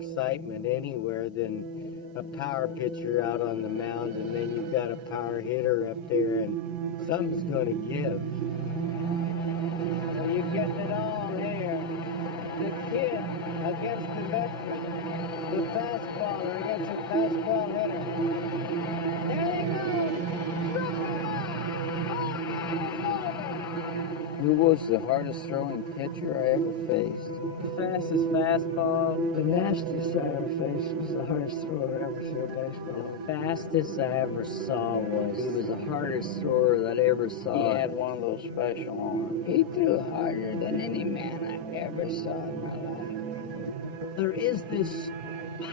excitement anywhere than a power pitcher out on the mound, and then you've got a power hitter up there, and something's going to give. Well, you're getting it all here. The kid against the veteran. The fastballer against the fastball hitter. There he goes. Who was the hardest throwing pitcher I ever faced? Fastest fastball. The nastiest I ever faced was the hardest thrower ever threw a baseball. The fastest I ever saw He was was the hardest thrower that I ever saw. He had one of those special arms. He threw harder than any man I ever saw in my life. There is this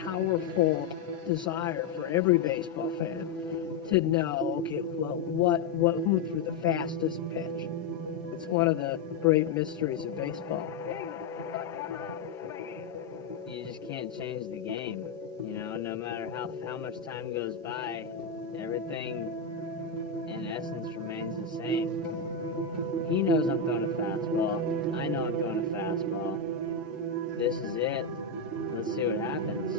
powerful desire for every baseball fan to know, okay, well, who threw the fastest pitch? It's one of the great mysteries of baseball. you just can't change the game. You know, no matter how much time goes by, everything in essence remains the same. He knows I'm throwing a fastball. I know I'm throwing a fastball. This is it. Let's see what happens.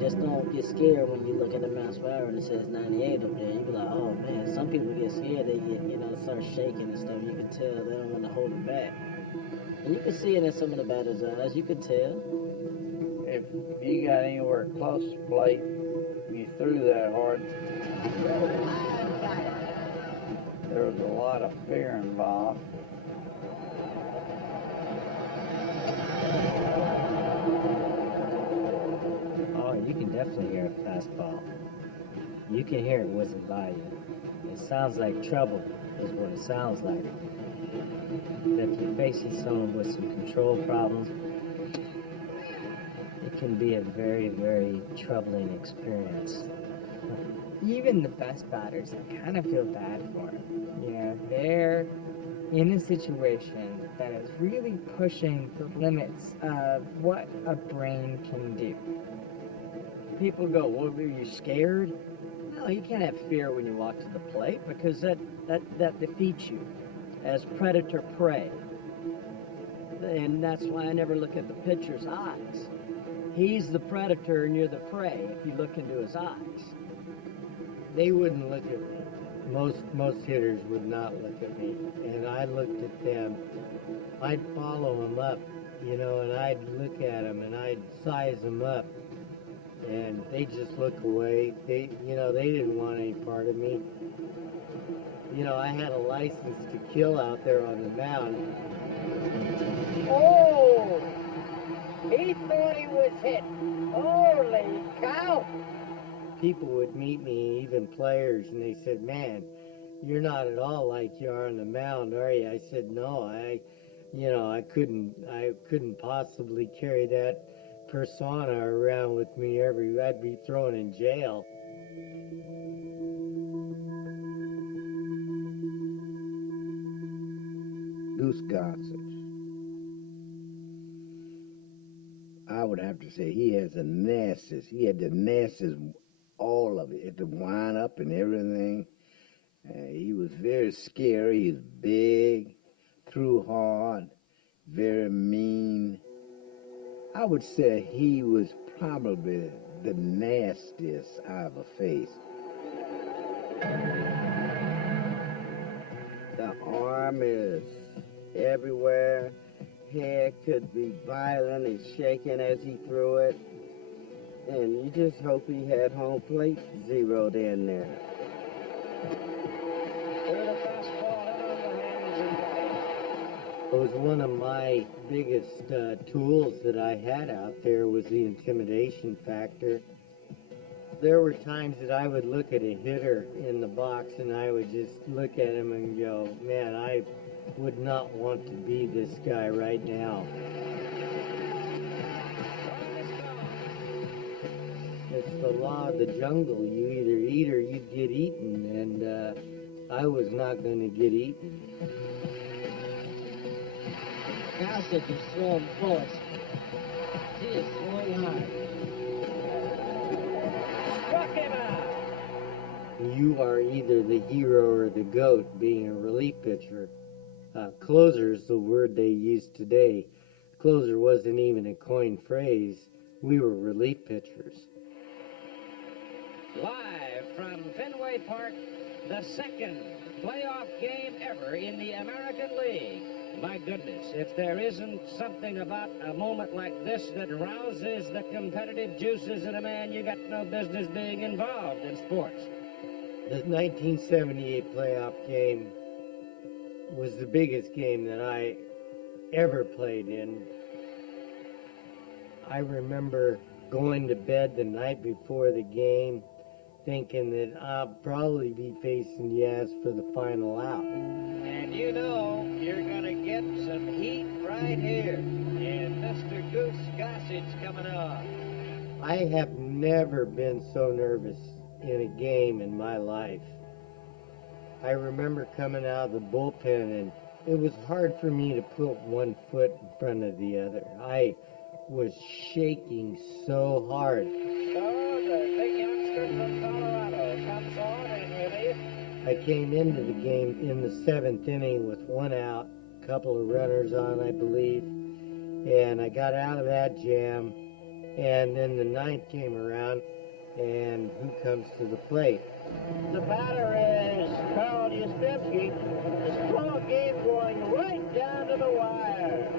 Just don't get scared when you look at the mouse wire and it says 98 up there. You be like, oh man, some people get scared, they get, start shaking and stuff. You can tell they don't want to hold it back. And you can see it in some of the batters' eyes, you can tell. If you got anywhere close to plate, you threw that hard, there was a lot of fear involved. Oh, you can definitely hear a fastball. You can hear it whizzing by you. It sounds like trouble, is what it sounds like. If you're facing someone with some control problems, it can be a very, very troubling experience. Even the best batters, I kind of feel bad for them. You know, they're in a situation that is really pushing the limits of what a brain can do. People go, well, are you scared? No, you can't have fear when you walk to the plate because that defeats you as predator-prey. And that's why I never look at the pitcher's eyes. He's the predator and you're the prey if you look into his eyes. They wouldn't look at me. Most hitters would not look at me. And I looked at them. I'd follow them up, and I'd look at them and I'd size them up. And they just look away. They didn't want any part of me. I had a license to kill out there on the mound. Oh! He thought he was hit. Holy cow! People would meet me, even players, and they said, man, you're not at all like you are on the mound, are you? I said, no, I couldn't possibly carry that persona around with me I'd be thrown in jail. Goose Gossage. I would have to say he had the nastiest, all of it, the wind up and everything. He was very scary, he was big, threw hard, very mean. I would say he was probably the nastiest I ever faced. The arm is everywhere. Hair could be violent and shaking as he threw it. And you just hope he had home plate zeroed in there. It was one of my biggest tools that I had out there was the intimidation factor. There were times that I would look at a hitter in the box and I would just look at him and go, man, I would not want to be this guy right now. It's the law of the jungle. You either eat or you get eaten, and I was not going to get eaten. Gossage is throwing bullets. He is throwing hard. Struck him out! You are either the hero or the goat being a relief pitcher. Closer is the word they use today. closer wasn't even a coined phrase. We were relief pitchers. Live from Fenway Park, the second playoff game ever in the American League. My goodness, if there isn't something about a moment like this that rouses the competitive juices in a man, you got no business being involved in sports. The 1978 playoff game was the biggest game that I ever played in. I remember going to bed the night before the game thinking that I'll probably be facing Yaz for the final out. And you know you're going to get some heat right here. And Mr. Goose Gossage coming on. I have never been so nervous in a game in my life. I remember coming out of the bullpen, and it was hard for me to put one foot in front of the other. I was shaking so hard. So the big youngster from Colorado comes on in relief. I came into the game in the 7th inning with one out, a couple of runners on, I believe, and I got out of that jam. And then the 9th came around, and who comes to the plate? The batter is Carl Yastrzemski. A strong game going right down to the wire.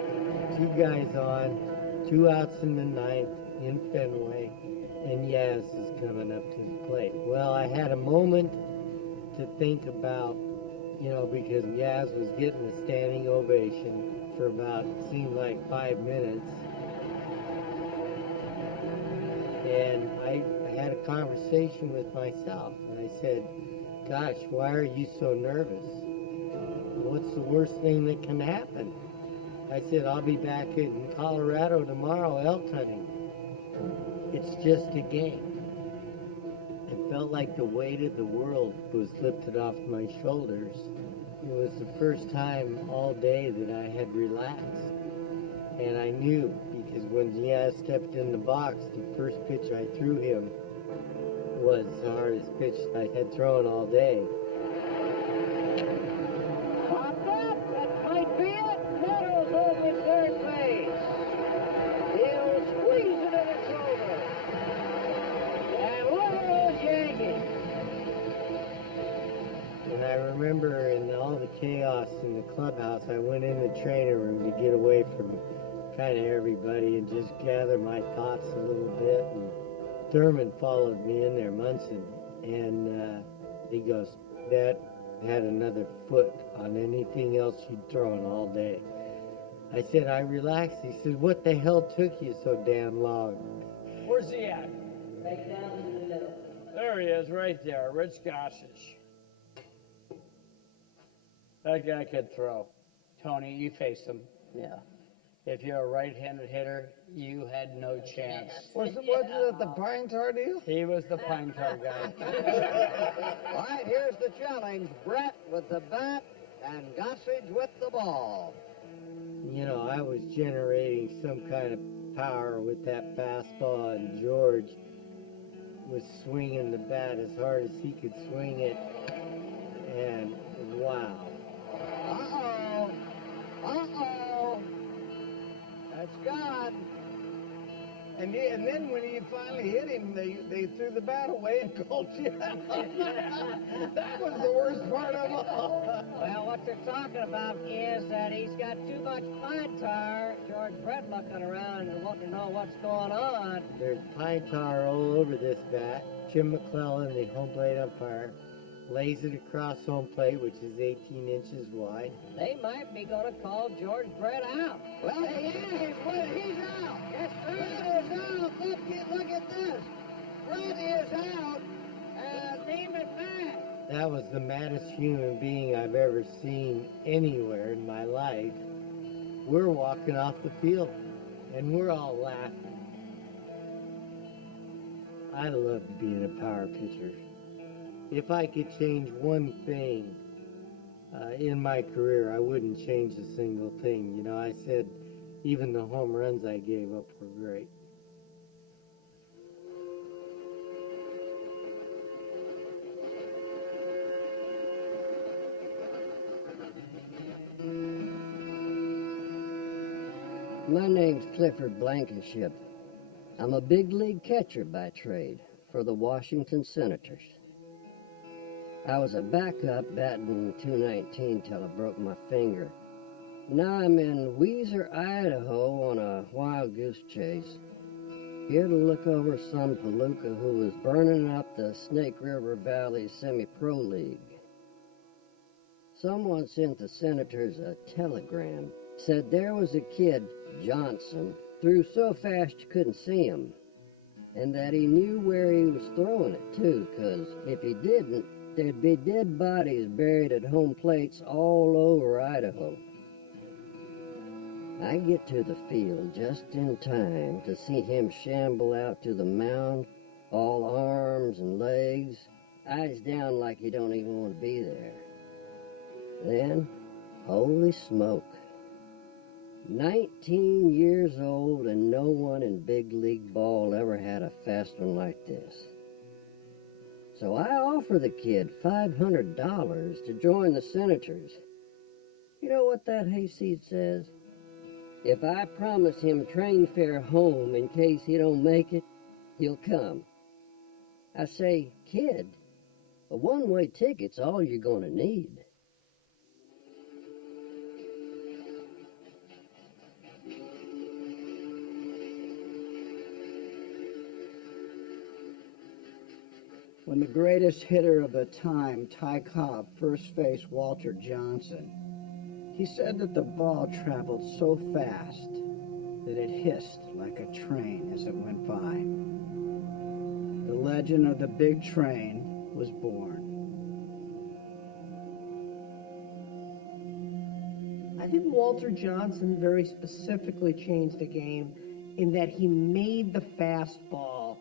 Two guys on, 2 outs in the 9th in Fenway, and Yaz is coming up to the plate. Well, I had a moment to think about, because Yaz was getting a standing ovation for about, it seemed like 5 minutes. And I had a conversation with myself, and I said, gosh, why are you so nervous? What's the worst thing that can happen? I said, I'll be back in Colorado tomorrow elk hunting. It's just a game. It felt like the weight of the world was lifted off my shoulders. It was the first time all day that I had relaxed. And I knew, because when Diaz stepped in the box, the first pitch I threw him was the hardest pitch I had thrown all day. Popped up, that might be it. Nettles over third base. He'll squeeze it and it's over. And look at those Yankees. And I remember in all the chaos in the clubhouse, I went in the training room to get away from kind of everybody and just gather my thoughts a little bit. And Thurman followed me in there, Munson, and he goes, that had another foot on anything else you'd thrown all day. I said, I relaxed. He said, what the hell took you so damn long? Where's he at? Back down in the middle. There he is, right there, Rich Gossage. That guy could throw. Tony, you faced him. Yeah. If you're a right-handed hitter, you had no chance. Was it the pine tar deal? He was the pine tar guy. All right, here's the challenge. Brett with the bat and Gossage with the ball. I was generating some kind of power with that fastball, and George was swinging the bat as hard as he could swing it, and wow. Uh-oh. Uh-oh. That's gone. And then when you finally hit him, they threw the bat away and called you out. That was the worst part of all. Well, what they're talking about is that he's got too much pine tar. George Brett looking around and wanting to know what's going on. There's pine tar all over this bat. Jim McClellan, the home plate umpire, lays it across home plate, which is 18 inches wide. They might be going to call George Brett out. Well, he is. He's out. Yes, Brett is out. Look at this. Brett is out. And team is back. That was the maddest human being I've ever seen anywhere in my life. We're walking off the field, and we're all laughing. I loved being a power pitcher. If I could change one thing in my career, I wouldn't change a single thing. I said even the home runs I gave up were great. My name's Clifford Blankenship. I'm a big league catcher by trade for the Washington Senators. I was a backup batting .219 till I broke my finger. Now I'm in Weiser, Idaho on a wild goose chase, here to look over some palooka who was burning up the Snake River Valley Semi-Pro League. Someone sent the Senators a telegram, said there was a kid, Johnson, threw so fast you couldn't see him, and that he knew where he was throwing it too, 'cause if he didn't, there'd be dead bodies buried at home plates all over Idaho. I get to the field just in time to see him shamble out to the mound, all arms and legs, eyes down like he don't even want to be there. Then, holy smoke. 19 years old and no one in big league ball ever had a fast one like this. So I offer the kid $500 to join the Senators. You know what that hayseed says? If I promise him train fare home in case he don't make it, he'll come. I say, kid, a one-way ticket's all you're gonna need. When the greatest hitter of the time, Ty Cobb, first faced Walter Johnson, he said that the ball traveled so fast that it hissed like a train as it went by. The legend of the big train was born. I think Walter Johnson very specifically changed the game in that he made the fastball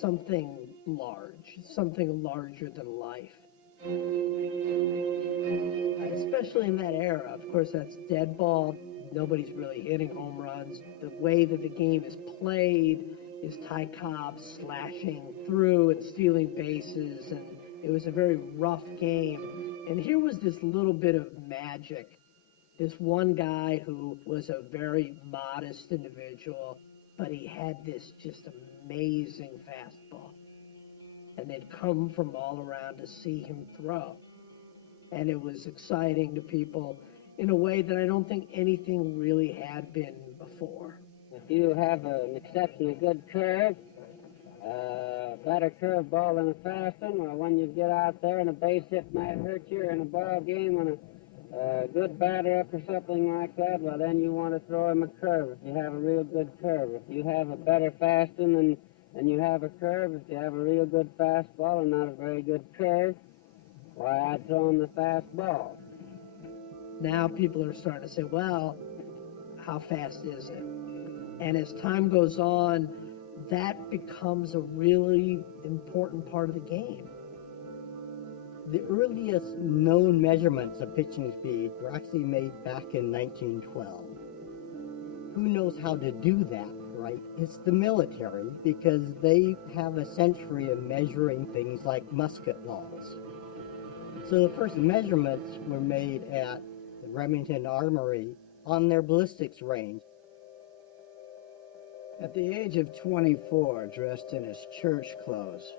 something large, something larger than life. Especially in that era. Of course, that's dead ball. Nobody's really hitting home runs. The way that the game is played is Ty Cobb slashing through and stealing bases, and it was a very rough game. And here was this little bit of magic. This one guy who was a very modest individual, but he had this just amazing fastball. And they'd come from all around to see him throw. And it was exciting to people in a way that I don't think anything really had been before. If you have an exceptionally good curve, better curve ball than a fast one, or when you get out there and a base hit might hurt you in a ball game when a good batter up or something like that, well, then you want to throw him a curve if you have a real good curve. If you have a better fast one than you have a curve, if you have a real good fastball and not a very good curve, why, I'd throw him the fastball. Now people are starting to say, well, how fast is it? And as time goes on, that becomes a really important part of the game. The earliest known measurements of pitching speed were actually made back in 1912. Who knows how to do that, right? It's the military, because they have a century of measuring things like musket balls. So the first measurements were made at the Remington Armory on their ballistics range. At the age of 24, dressed in his church clothes,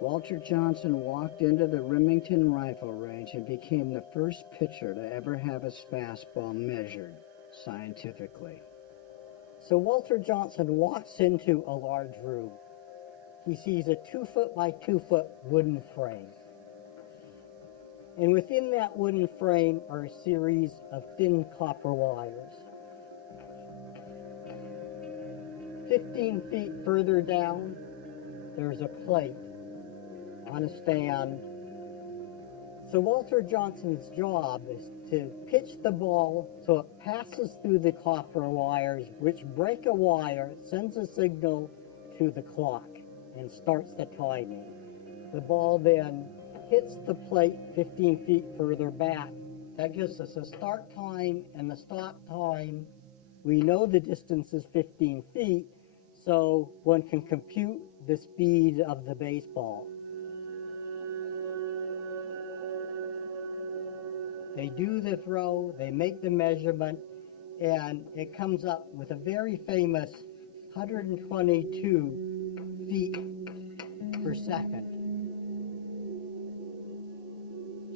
Walter Johnson walked into the Remington rifle range and became the first pitcher to ever have his fastball measured scientifically. So Walter Johnson walks into a large room. He sees a 2-foot by 2-foot wooden frame. And within that wooden frame are a series of thin copper wires. 15 feet further down, there's a plate on a stand. So Walter Johnson's job is to pitch the ball so it passes through the copper wires, which break a wire, sends a signal to the clock, and starts the timing. The ball then hits the plate 15 feet further back. That gives us a start time and the stop time. We know the distance is 15 feet, so one can compute the speed of the baseball. They do the throw, they make the measurement, and it comes up with a very famous 122 feet per second.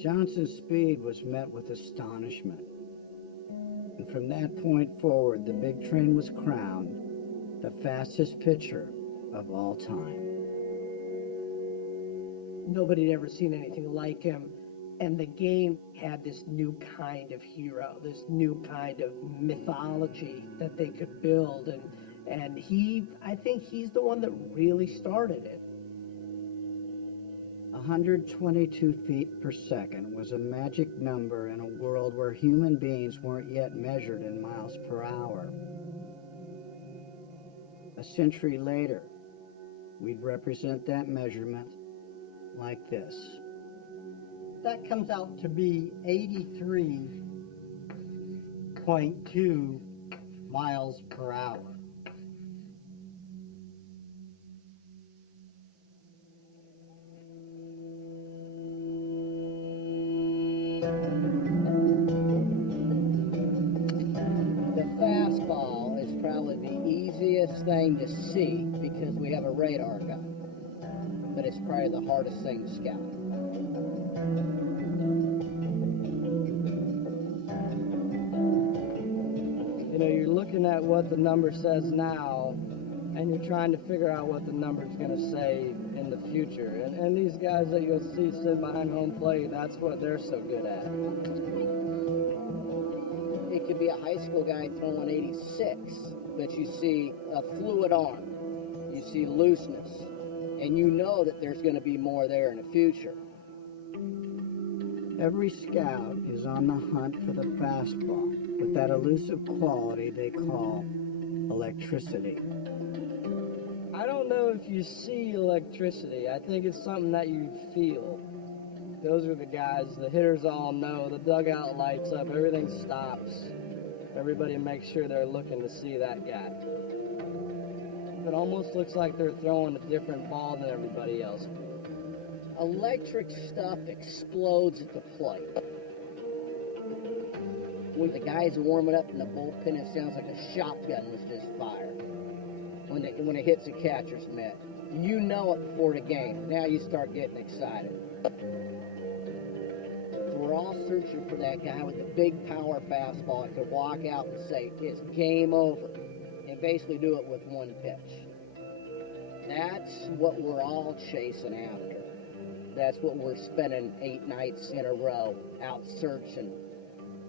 Johnson's speed was met with astonishment. And from that point forward, the big train was crowned the fastest pitcher of all time. Nobody had ever seen anything like him. And the game had this new kind of hero, this new kind of mythology that they could build. And I think he's the one that really started it. 122 feet per second was a magic number in a world where human beings weren't yet measured in miles per hour. A century later, we'd represent that measurement like this. That comes out to be 83.2 miles per hour. The fastball is probably the easiest thing to see because we have a radar gun. But it's probably the hardest thing to scout. You know, you're looking at what the number says now, and you're trying to figure out what the number's going to say in the future. And these guys that you'll see sit behind home plate, that's what they're so good at. It could be a high school guy throwing 86, but you see a fluid arm, you see looseness, and you know that there's going to be more there in the future. Every scout is on the hunt for the fastball with that elusive quality they call electricity. I don't know if you see electricity. I think it's something that you feel. Those are the guys, the hitters all know. The dugout lights up, everything stops. Everybody makes sure they're looking to see that guy. It almost looks like they're throwing a different ball than everybody else. Electric stuff explodes at the plate. When the guys are warming up in the bullpen, it sounds like a shotgun was just fired. When it hits the catcher's mitt, you know it before the game. Now you start getting excited. We're all searching for that guy with a big power fastball that could walk out and say, it's game over, and basically do it with one pitch. That's what we're all chasing after. That's what we're spending 8 nights in a row out searching,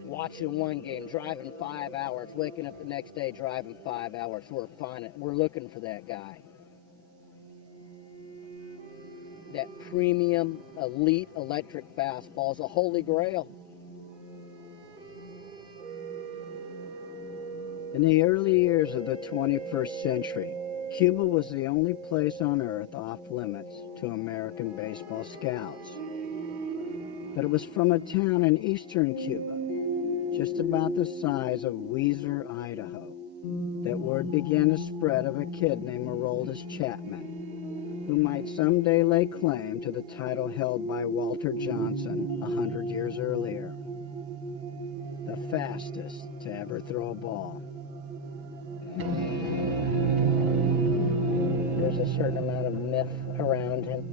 watching one game, driving 5 hours, waking up the next day, driving 5 hours. We're looking for that guy. That premium, elite electric fastball is a holy grail. In the early years of the 21st century, Cuba was the only place on earth off limits to American baseball scouts. But it was from a town in eastern Cuba, just about the size of Weiser, Idaho, that word began to spread of a kid named Aroldis Chapman, who might someday lay claim to the title held by Walter Johnson 100 years earlier. The fastest to ever throw a ball. There's a certain amount of myth around him.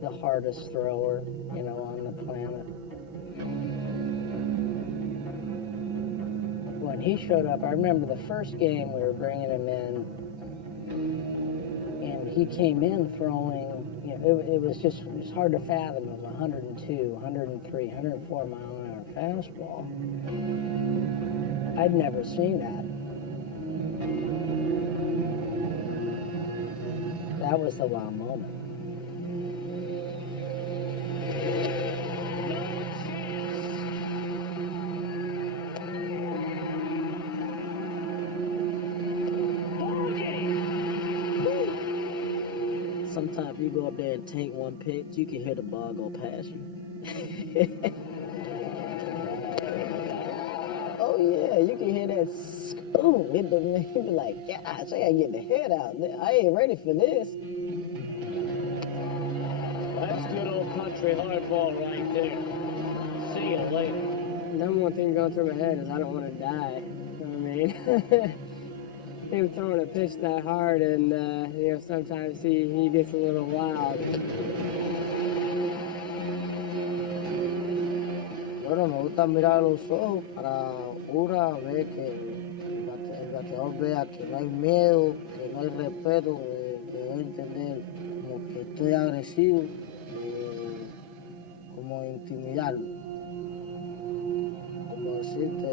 The hardest thrower, on the planet. When he showed up, I remember the first game we were bringing him in, and he came in throwing, it was hard to fathom. It was 102, 103, 104 mile an hour fastball. I'd never seen that. That was the wow moment. Sometimes you go up there and take one pitch, you can hear the ball go past you. Oh yeah, you can hear that boom. It be like, gosh, I gotta get the head out. I ain't ready for this. That's good old country hardball right there. See you later. number one thing going through my head is I don't want to die. You know what I mean? Him throwing a pitch that hard, and sometimes he gets a little wild. Bueno, me gusta mirar a los ojos para ver que el bateador vea que no hay miedo, que no hay respeto, que debe entender como que estoy agresivo, como intimidarlo. Como decirte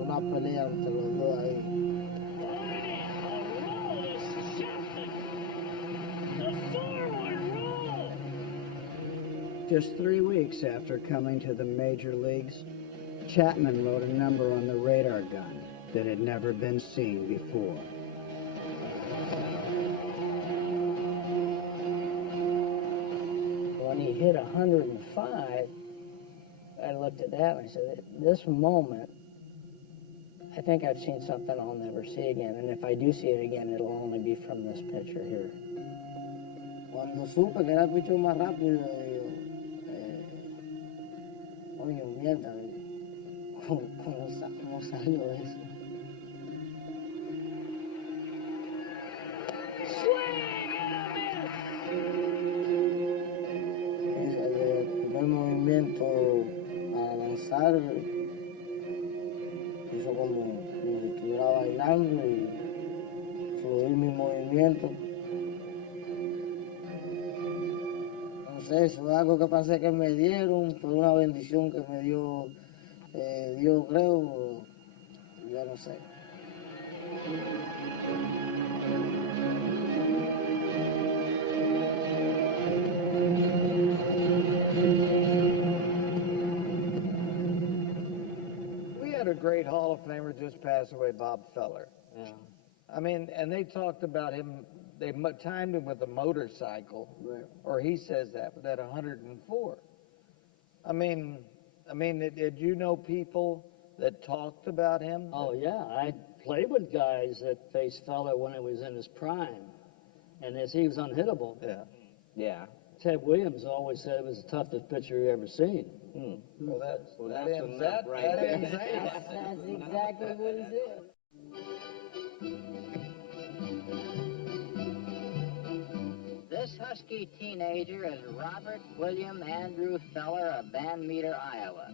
una pelea entre los dos ahí. Just 3 weeks after coming to the major leagues, Chapman wrote a number on the radar gun that had never been seen before. When he hit 105, I looked at that and I said, this moment, I think I've seen something I'll never see again. And if I do see it again, it'll only be from this picture here. Cuando supe que era el picho más rápido, oye, mierda, ¿cómo salió eso? El primer movimiento a lanzar hizo como si estuviera bailando y fluir mi movimiento. No sé, eso es algo que pensé que me dieron, fue una bendición que me dio Dios, creo, ya no sé. We had a great Hall of Famer just pass away, Bob Feller. Yeah. I mean, and they talked about him, they timed him with a motorcycle, Right. or he says that, but at 104. I mean, did you know people that talked about him? Oh, yeah. I played with guys that faced Feller when it was in his prime. And as he was unhittable. Yeah. Yeah. Ted Williams always said it was the toughest pitcher he ever seen. Well, that that's ends enough that. right That there. ends that. That's exactly what he said. This husky teenager is Robert William Andrew Feller of Van Meter, Iowa.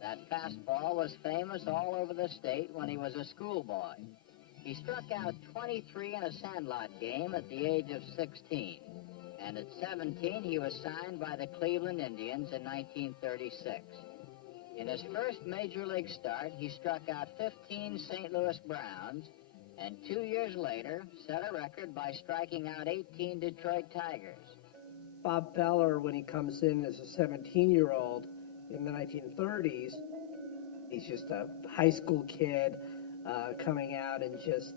That fastball was famous all over the state when he was a schoolboy. He struck out 23 in a sandlot game at the age of 16. And at 17, he was signed by the Cleveland Indians in 1936. In his first major league start, he struck out 15 St. Louis Browns, and 2 years later, set a record by striking out 18 Detroit Tigers. Bob Feller, when he comes in as a 17-year-old in the 1930s, he's just a high school kid coming out and just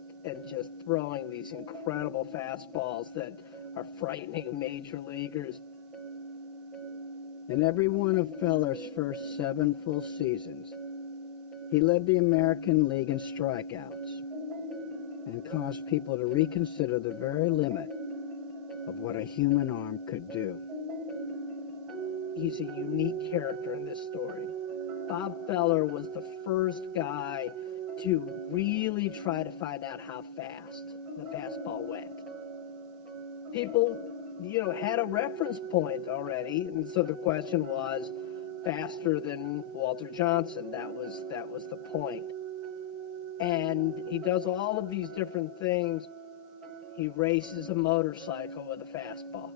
throwing these incredible fastballs that are frightening major leaguers. In every one of Feller's first 7 full seasons, he led the American League in strikeouts and caused people to reconsider the very limit of what a human arm could do. He's a unique character in this story. Bob Feller was the first guy to really try to find out how fast the fastball went. People, had a reference point already, and so the question was faster than Walter Johnson. That was the point. And he does all of these different things. He races a motorcycle with a fastball.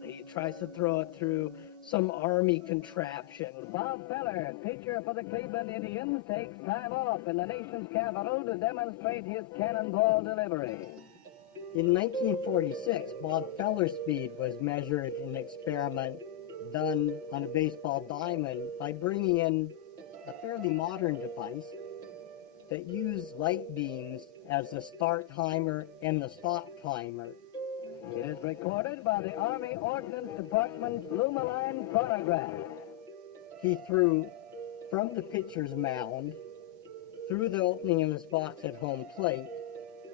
He tries to throw it through some army contraption. Bob Feller, pitcher for the Cleveland Indians, takes time off in the nation's capital to demonstrate his cannonball delivery. In 1946, Bob Feller's speed was measured in an experiment done on a baseball diamond by bringing in a fairly modern device that used light beams as the start timer and the stop timer. It is recorded by the Army Ordnance Department's Lumaline chronograph. He threw from the pitcher's mound through the opening in his box at home plate,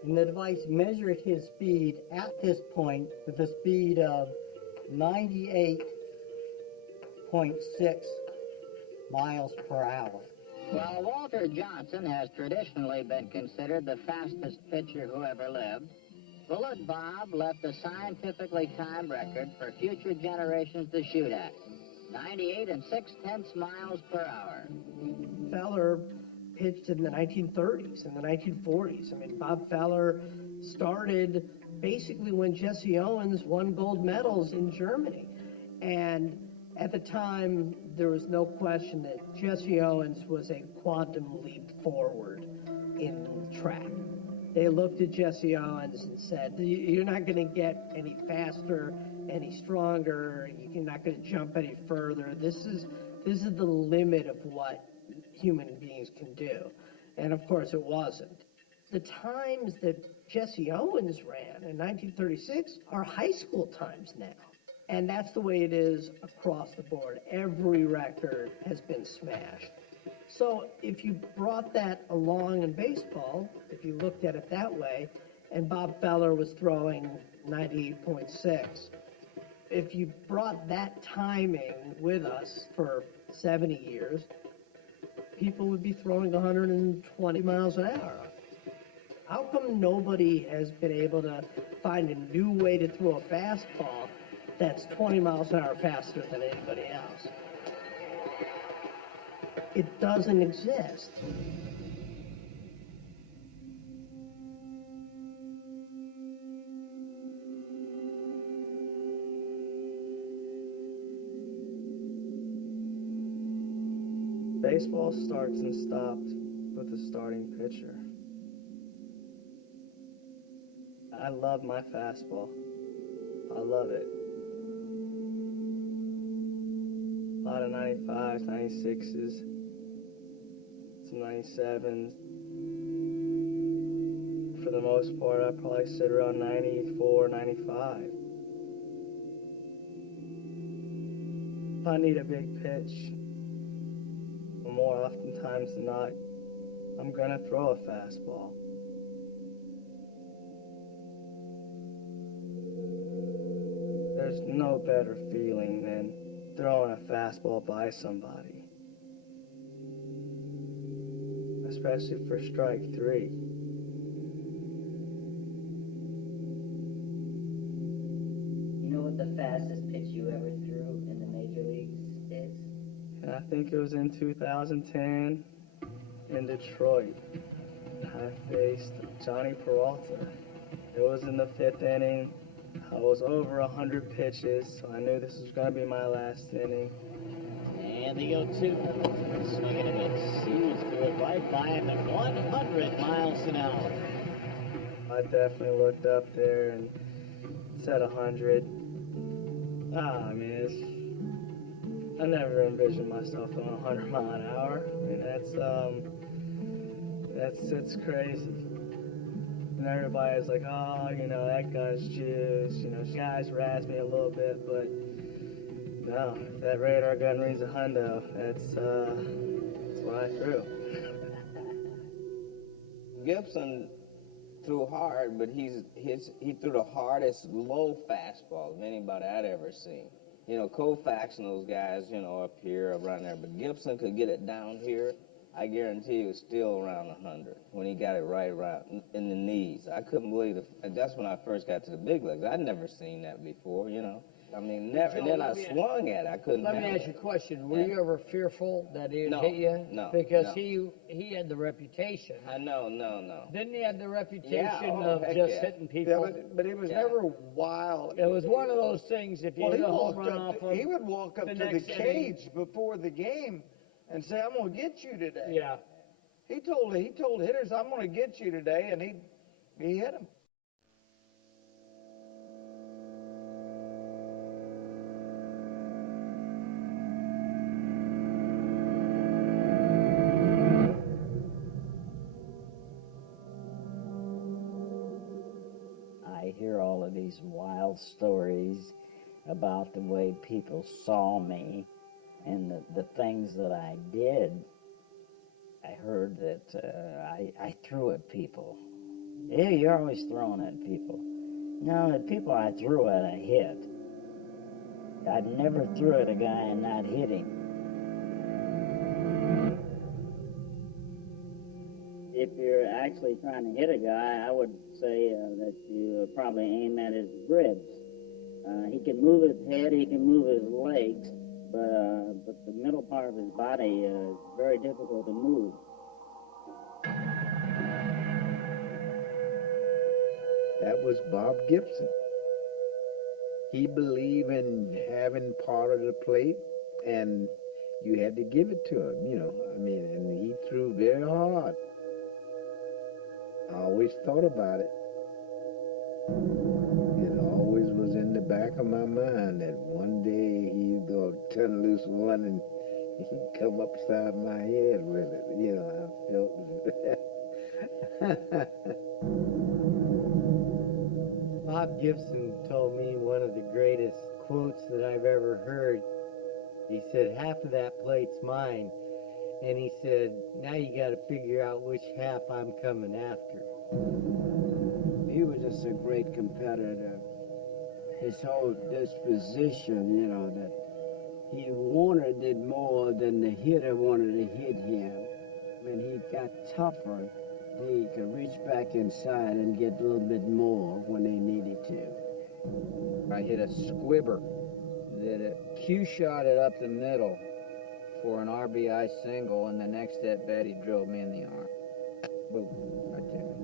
and the device measured his speed at this point with a speed of 98.6 miles per hour. While Walter Johnson has traditionally been considered the fastest pitcher who ever lived, Bullet Bob left a scientifically timed record for future generations to shoot at. 98 and 6/10 miles per hour. Feller pitched in the 1930s and the 1940s. I mean, Bob Feller started basically when Jesse Owens won gold medals in Germany. And at the time, there was no question that Jesse Owens was a quantum leap forward in track. They looked at Jesse Owens and said, you're not going to get any faster, any stronger, you're not going to jump any further. This is the limit of what human beings can do. And of course it wasn't. The times that Jesse Owens ran in 1936 are high school times now. And that's the way it is across the board. Every record has been smashed. So if you brought that along in baseball, if you looked at it that way, and Bob Feller was throwing 98.6, if you brought that timing with us for 70 years, people would be throwing 120 miles an hour. How come nobody has been able to find a new way to throw a fastball that's 20 miles an hour faster than anybody else? It doesn't exist. Baseball starts and stops with the starting pitcher. I love my fastball. I love it. A lot of 95s, 96s, some 97s. For the most part, I probably sit around 94, 95. If I need a big pitch, more oftentimes than not, I'm gonna throw a fastball. There's no better feeling than throwing a fastball by somebody, especially for strike three. You know what the fastest pitch you ever threw in the major leagues is? And I think it was in 2010 in Detroit. I faced Johnny Peralta. It was in the 5th inning. I was over 100 pitches, so I knew this was going to be my last inning. And the 0-2. Swinging a miss. He was through it right by him at 100 miles an hour. I definitely looked up there and said 100. I mean, I never envisioned myself going 100 miles an hour. I mean, that's crazy. And everybody's like, oh, you know, that guy's juice. You know, guys razz me a little bit, but no, if that radar gun reads a hundo, that's what I threw. Gibson threw hard, but he threw the hardest low fastball of anybody I'd ever seen. You know, Koufax and those guys, you know, up here, around there, but Gibson could get it down here. I guarantee he was still around 100 when he got it right around in the knees. I couldn't believe it. That's when I first got to the big leagues. I'd never seen that before, you know. I mean, never. And then I swung at it. I couldn't. Let me ask you a question. Were you ever fearful that he would hit you? No. Because he had the reputation. I know. Didn't he have the reputation of heck just yeah. hitting people? Yeah, but he was never wild. It was one of those things. If you hit a home run off of he would walk up to the cage before the game and say, "I'm going to get you today." Yeah. He told hitters, "I'm going to get you today," and he hit him. I hear all of these wild stories about the way people saw me and the things that I did. I heard that I threw at people. Yeah, you're always throwing at people. No, the people I threw at, I hit. I never threw at a guy and not hit him. you're actually trying to hit a guy, I would say that you probably aim at his ribs. He can move his head, he can move his legs, but the middle part of his body is very difficult to move. That was Bob Gibson. He believed in having part of the plate, and you had to give it to him, you know. I mean, and he threw very hard. I always thought about it. It always was in the back of my mind that one day he'd go turn loose one and he'd come upside my head with it. You know, I felt Bob Gibson told me one of the greatest quotes that I've ever heard. He said, half of that plate's mine. And he said, now you got to figure out which half I'm coming after. He was just a great competitor. His whole disposition, you know, that he wanted it more than the hitter wanted to hit him. When he got tougher, he could reach back inside and get a little bit more when they needed to. I hit a squibber that Q shot it up the middle for an RBI single, and the next at bat he drilled me in the arm. Boom, right there.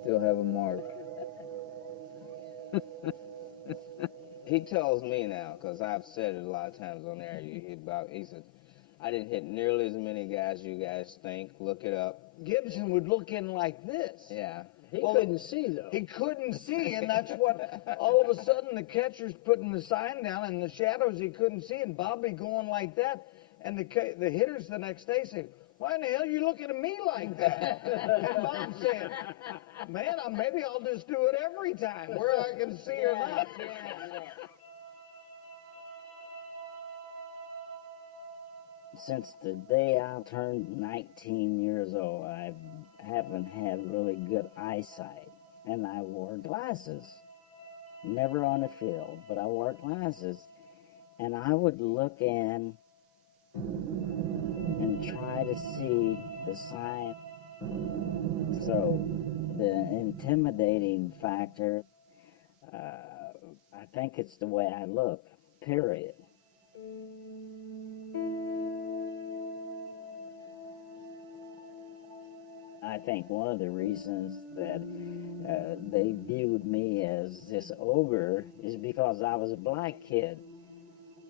Still have a mark. He tells me now, because I've said it a lot of times on there, he said, I didn't hit nearly as many guys you guys think. Look it up. Gibson would look in like this. Yeah. He couldn't see, though. He couldn't see, and that's what, all of a sudden, the catcher's putting the sign down, and the shadows he couldn't see, and Bobby going like that, and the hitters the next day say, why in the hell are you looking at me like that? And Bob said, man, maybe I'll just do it every time, where I can see or not. Since the day I turned 19 years old, I haven't had really good eyesight, and I wore glasses. Never on the field, but I wore glasses, and I would look in and try to see the sign. So the intimidating factor, I think it's the way I look, period. I think one of the reasons that they viewed me as this ogre is because I was a black kid.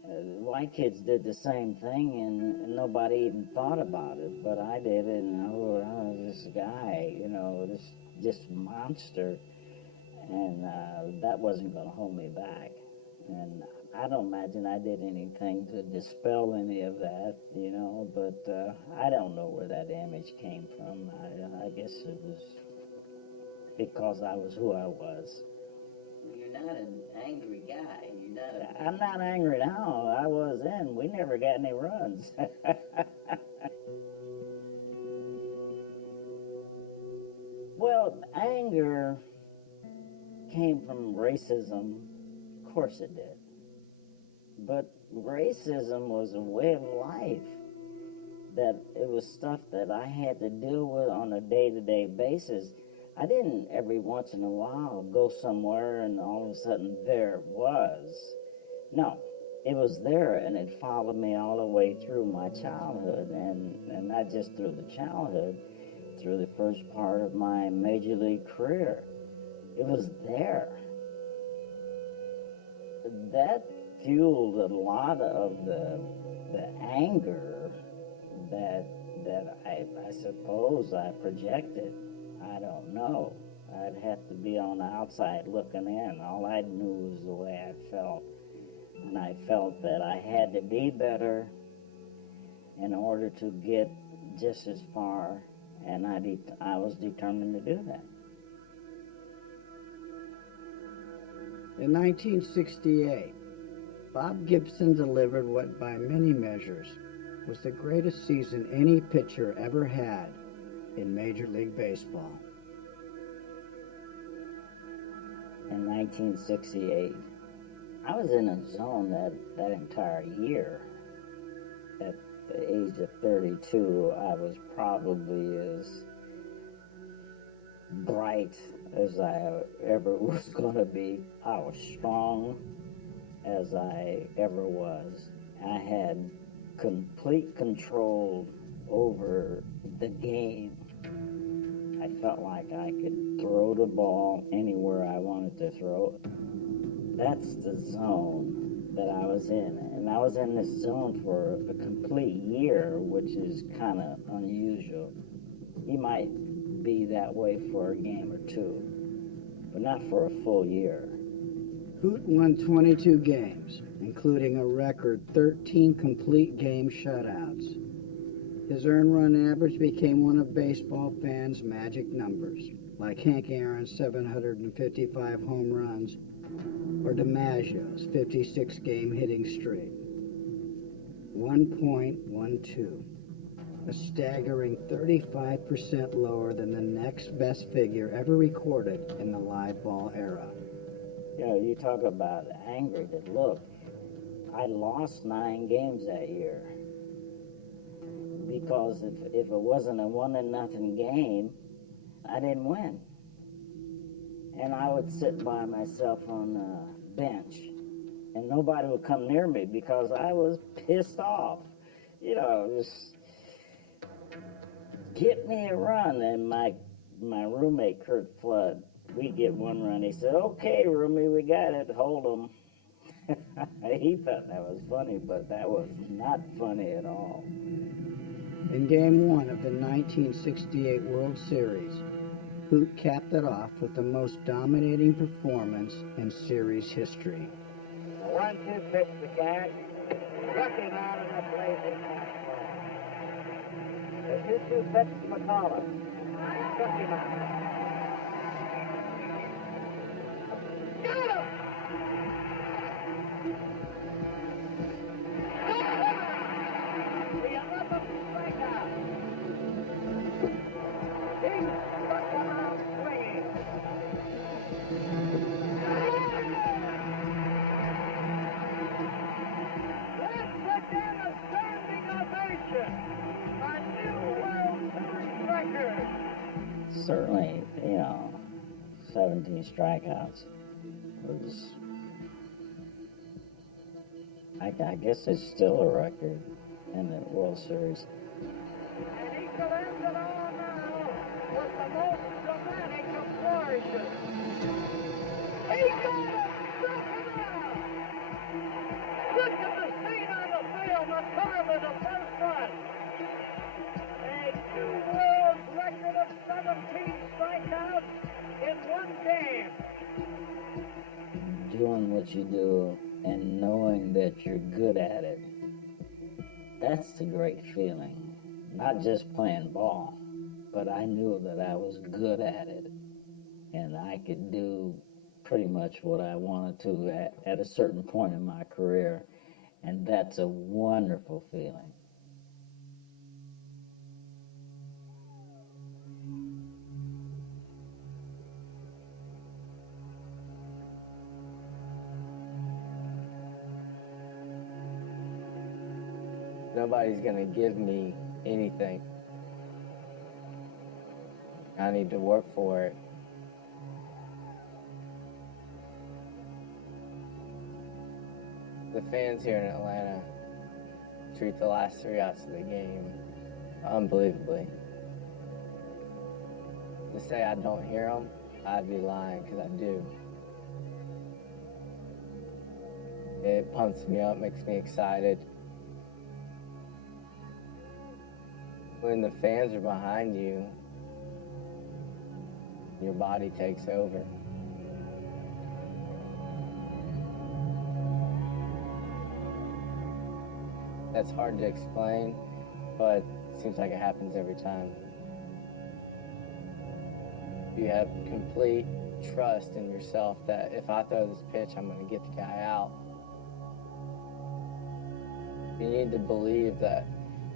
White kids did the same thing, and nobody even thought about it, but I did it, and I was this guy, you know, this monster, and that wasn't going to hold me back. And I don't imagine I did anything to dispel any of that, you know, but I don't know where that image came from. I guess it was because I was who I was. You're not an angry guy. You're not I'm not angry now. I was then. We never got any runs. Well, anger came from racism. Of course it did. But racism was a way of life. That it was stuff that I had to deal with on a day-to-day basis. I didn't every once in a while go somewhere and all of a sudden there it was. No, it was there, and it followed me all the way through my childhood, and not just through the childhood, through the first part of my major league career. It was there. That fueled a lot of the anger that I suppose I projected. I don't know. I'd have to be on the outside looking in. All I knew was the way I felt. And I felt that I had to be better in order to get just as far, and I was determined to do that. In 1968, Bob Gibson delivered what by many measures was the greatest season any pitcher ever had in Major League Baseball. In 1968, I was in a zone that entire year that the age of 32, I was probably as bright as I ever was going to be. I was strong as I ever was. I had complete control over the game. I felt like I could throw the ball anywhere I wanted to throw it. That's the zone that I was in. And I was in this zone for a complete year, which is kind of unusual. You might be that way for a game or two, but not for a full year. Hoot won 22 games, including a record 13 complete game shutouts. His earned run average became one of baseball fans' magic numbers, like Hank Aaron's 755 home runs or DiMaggio's 56-game hitting streak. 1.12, a staggering 35% lower than the next best figure ever recorded in the live ball era. You know, you talk about angry, but look, I lost 9 games that year. Because if it wasn't a 1-0 game, I didn't win. And I would sit by myself on the bench, and nobody would come near me because I was pissed off. You know, just get me a run. And my roommate, Kurt Flood, we'd get 1 run. He said, "Okay, roomie, we got it. Hold 'em." He thought that was funny, but that was not funny at all. In Game 1 of the 1968 World Series, Hoot capped it off with the most dominating performance in series history. A 1-2 pitch to Cash. Struck him out in the blazing fastball. The 2-2 pitch to McCollum. Struck him out. Got him! The 11th strikeout. He struck him out swinging. Let's begin a standing ovation. A new World Series record. Certainly, you know, 17 strikeouts was, I guess it's still a record in the World Series. And he could end it all now with the most dramatic of flourishes. He got it! Struck him out! Look at the scene on the field. McCarver, the first run. A two-world record of 17 strikeouts in 1 game. Doing what you do and knowing that you're good at it, that's the great feeling. Not just playing ball, but I knew that I was good at it, and I could do pretty much what I wanted to at a certain point in my career, and that's a wonderful feeling. Nobody's gonna give me anything. I need to work for it. The fans here in Atlanta treat the last 3 outs of the game unbelievably. To say I don't hear them, I'd be lying, because I do. It pumps me up, makes me excited. When the fans are behind you, your body takes over. That's hard to explain, but it seems like it happens every time. You have complete trust in yourself that if I throw this pitch, I'm going to get the guy out. You need to believe that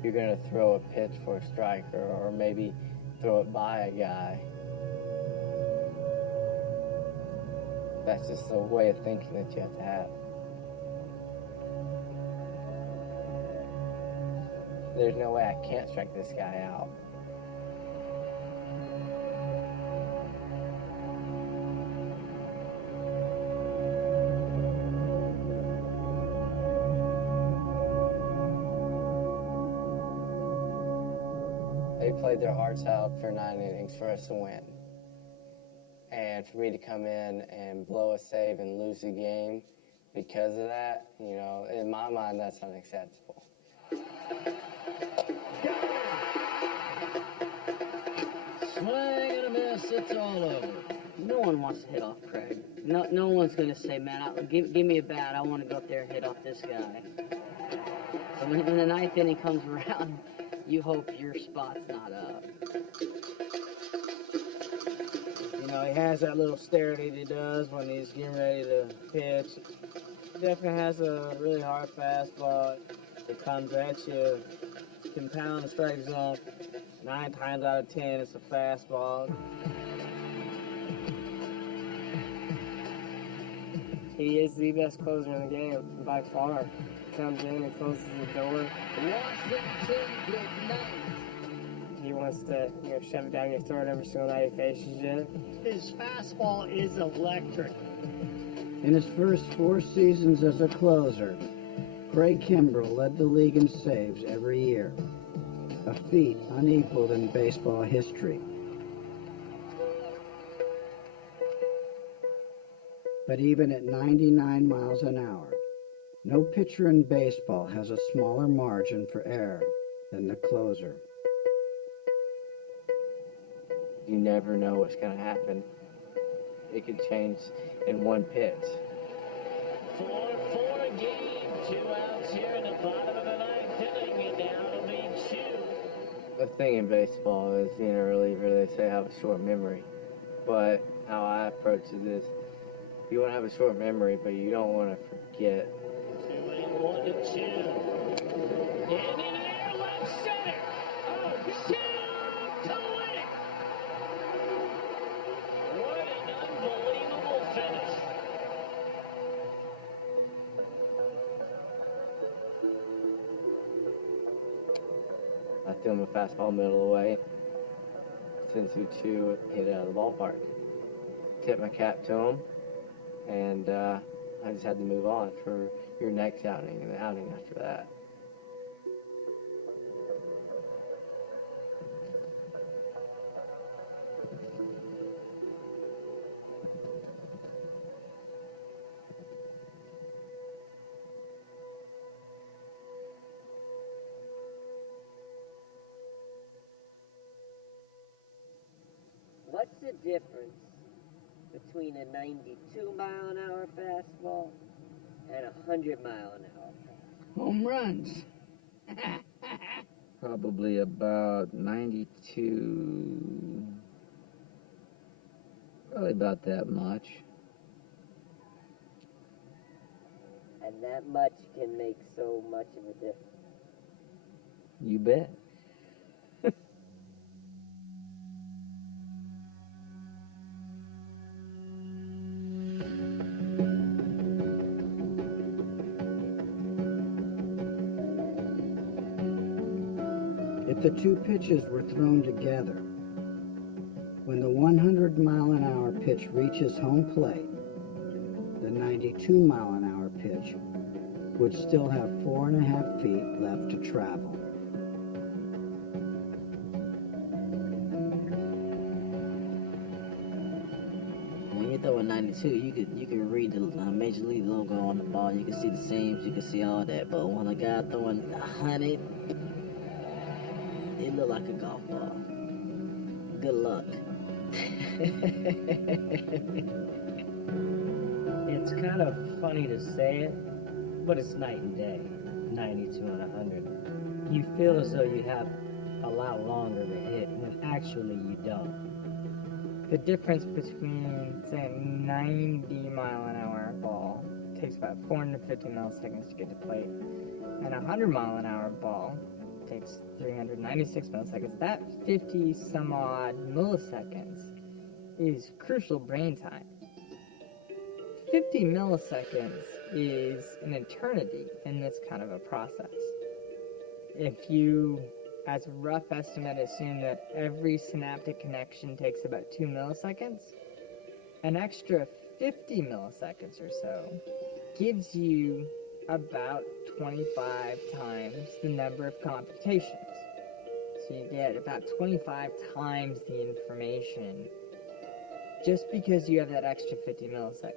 you're going to throw a pitch for a striker, or maybe throw it by a guy. That's just a way of thinking that you have to have. there's no way I can't strike this guy out. They played their hearts out for 9 innings for us to win. And for me to come in and blow a save and lose the game because of that, you know, in my mind, that's unacceptable. Swing and a miss, it's all over. No one wants to hit off Craig. No one's going to say, man, give me a bat. I want to go up there and hit off this guy. So when the ninth inning comes around, you hope your spot's not up. You know, he has that little stare that he does when he's getting ready to pitch. Definitely has a really hard fastball. It comes at you, can pound the strike zone. 9 times out of 10, it's a fastball. He is the best closer in the game, by far. Comes in and closes the door. Washington, good night. He wants to, shove it down your throat every single night he faces you. His fastball is electric. In his first 4 seasons as a closer, Craig Kimbrell led the league in saves every year, a feat unequaled in baseball history. But even at 99 miles an hour, no pitcher in baseball has a smaller margin for error than the closer. You never know what's going to happen. It could change in one pitch. 4-4 game, 2 outs here in the bottom of the 9th inning, and now it'll be 2. The thing in baseball is, being a reliever, they say have a short memory. But how I approach it is, you want to have a short memory, but you don't want to forget. 2-1-2. In the air, left center. Oh, shoot to win it. What an unbelievable finish. I threw him a fastball middle away. Since Chu hit it out of the ballpark. Tipped my cap to him, and I just had to move on for your next outing and the outing after that. What's the difference between a 92-mile-an-hour fastball and a 100-mile-an-hour fastball? Home runs. Probably about 92. Probably about that much. And that much can make so much of a difference. You bet. If the 2 pitches were thrown together, when the 100-mile-an-hour pitch reaches home plate, the 92-mile-an-hour pitch would still have 4.5 feet left to travel. When you throw a 92, you could read the Major League logo on the ball. You can see the seams, you can see all that. But when a guy throwing 100, it look like a golf ball. Good luck. It's kind of funny to say it, but it's night and day, 92 and 100. You feel as though you have a lot longer to hit when actually you don't. The difference between, say, a 90-mile-an-hour ball takes about 450 milliseconds to get to plate, and a 100-mile-an-hour ball takes 396 milliseconds. That 50-some-odd milliseconds is crucial brain time. 50 milliseconds is an eternity in this kind of a process. if you, as a rough estimate, assume that every synaptic connection takes about 2 milliseconds, an extra 50 milliseconds or so gives you about 25 times the number of computations. So you get about 25 times the information just because you have that extra 50 milliseconds.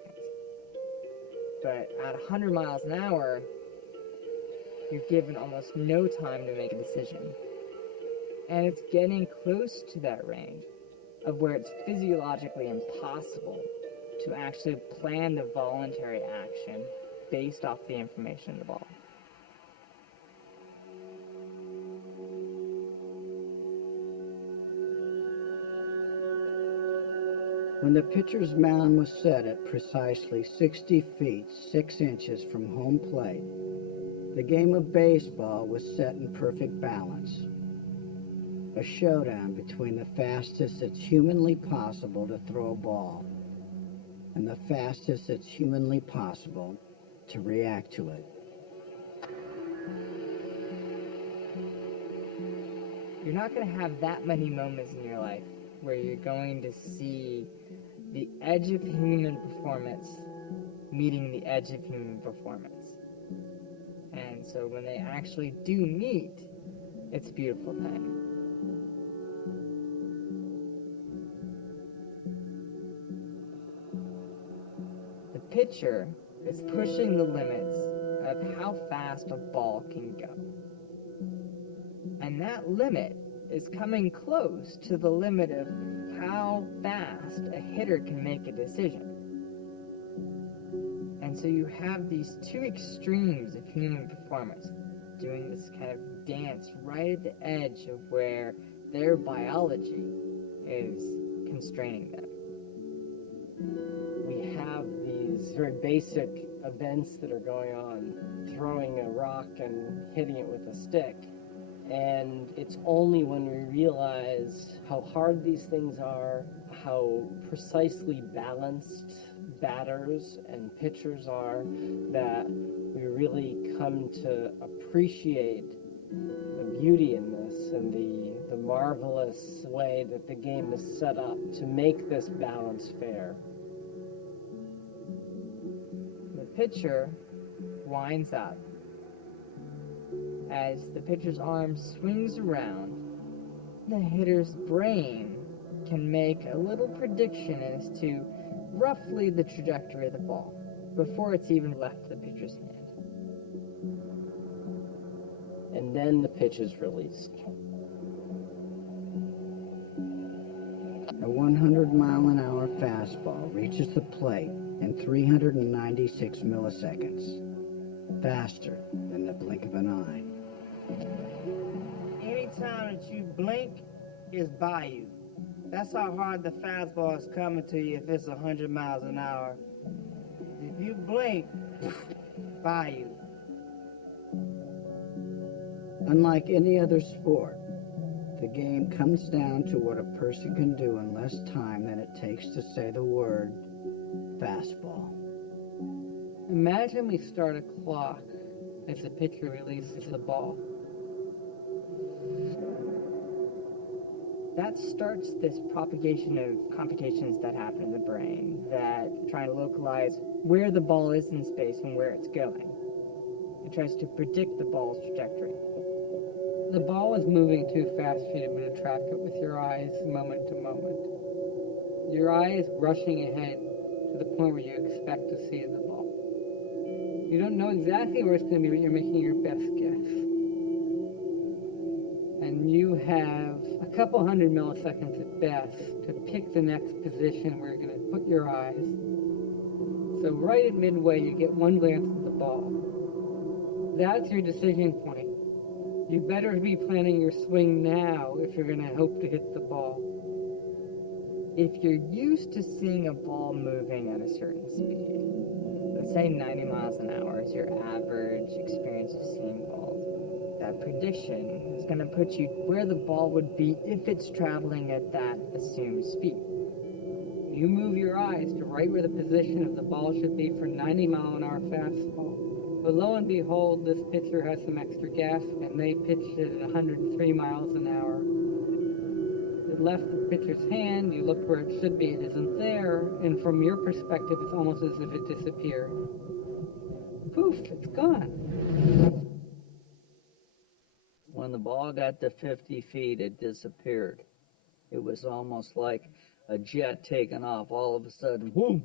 But at 100 miles an hour, you're given almost no time to make a decision. And it's getting close to that range of where it's physiologically impossible to actually plan the voluntary action based off the information in the ball. When the pitcher's mound was set at precisely 60 feet 6 inches from home plate, the game of baseball was set in perfect balance. A showdown between the fastest it's humanly possible to throw a ball and the fastest it's humanly possible to react to it. You're not going to have that many moments in your life where you're going to see the edge of human performance meeting the edge of human performance. And so when they actually do meet, it's a beautiful thing. The pitcher is pushing the limits of how fast a ball can go. And that limit is coming close to the limit of how fast a hitter can make a decision. And so you have these two extremes of human performance doing this kind of dance right at the edge of where their biology is constraining them. We have these very basic events that are going on, throwing a rock and hitting it with a stick. And it's only when we realize how hard these things are, how precisely balanced batters and pitchers are, that we really come to appreciate the beauty in this and the marvelous way that the game is set up to make this balance fair. The pitcher winds up. As the pitcher's arm swings around, the hitter's brain can make a little prediction as to roughly the trajectory of the ball before it's even left the pitcher's hand. And then the pitch is released. A 100-mile-an-hour fastball reaches the plate in 396 milliseconds, faster than the blink of an eye. Anytime that you blink is by you. That's how hard the fastball is coming to you if it's 100 miles an hour. If you blink, by you. Unlike any other sport, the game comes down to what a person can do in less time than it takes to say the word fastball. Imagine we start a clock as the pitcher releases the ball. That starts this propagation of computations that happen in the brain that try to localize where the ball is in space and where it's going. It tries to predict the ball's trajectory. The ball is moving too fast for you to be able to track it with your eyes moment to moment. Your eye is rushing ahead to the point where you expect to see the ball. You don't know exactly where it's going to be, but you're making your best guess. And you have a couple hundred milliseconds at best to pick the next position where you're going to put your eyes. So right at midway, you get one glance at the ball. That's your decision point. You better be planning your swing now if you're going to hope to hit the ball. If you're used to seeing a ball moving at a certain speed, let's say 90 miles an hour is your average experience of seeing balls, that prediction is going to put you where the ball would be if it's traveling at that assumed speed. You move your eyes to right where the position of the ball should be for 90-mile-an-hour fastball. But lo and behold, this pitcher has some extra gas, and they pitched it at 103 miles an hour. It left the pitcher's hand, you look where it should be, it isn't there, and from your perspective, it's almost as if it disappeared. Poof, it's gone. When the ball got to 50 feet, it disappeared. It was almost like a jet taking off. All of a sudden, whoom!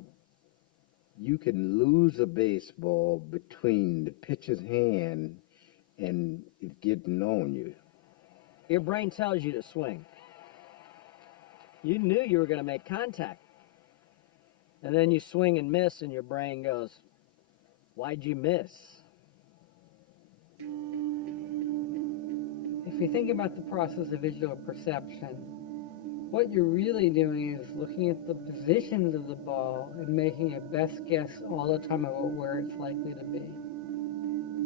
You can lose a baseball between the pitcher's hand and it getting on you. Your brain tells you to swing. You knew you were going to make contact. And then you swing and miss, and your brain goes, why'd you miss? If you think about the process of visual perception, what you're really doing is looking at the positions of the ball and making a best guess all the time about where it's likely to be.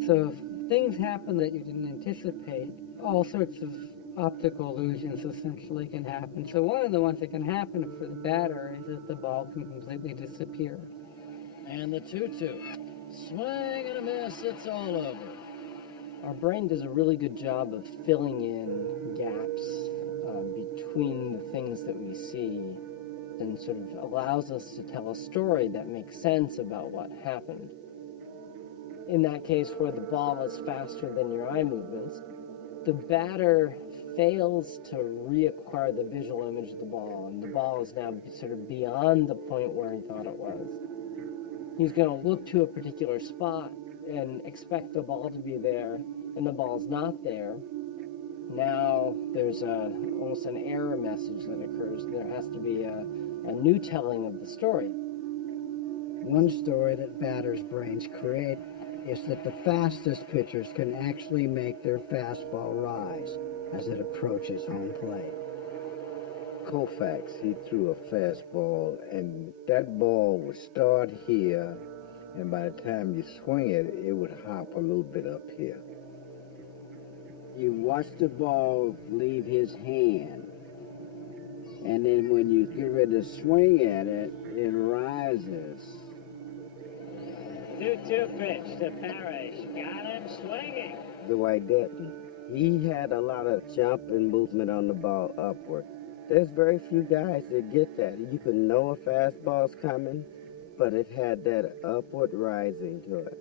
So if things happen that you didn't anticipate, all sorts of optical illusions essentially can happen. So one of the ones that can happen for the batter is that the ball can completely disappear. And the 2-2. Swing and a miss, it's all over. Our brain does a really good job of filling in gaps between the things that we see and sort of allows us to tell a story that makes sense about what happened. In that case, where the ball is faster than your eye movements, the batter fails to reacquire the visual image of the ball, and the ball is now sort of beyond the point where he thought it was. He's going to look to a particular spot and expect the ball to be there, and the ball's not there. Now there's almost an error message that occurs. There has to be a new telling of the story. One story that batters' brains create is that the fastest pitchers can actually make their fastball rise as it approaches home plate. Koufax, he threw a fastball, and that ball would start here, and by the time you swing it, it would hop a little bit up here. You watch the ball leave his hand, and then when you get ready to swing at it, it rises. 2-2 pitch to Parrish. Got him swinging. Dwight Denton, he had a lot of jump and movement on the ball upward. There's very few guys that get that. You can know a fastball's coming, but it had that upward rising to it.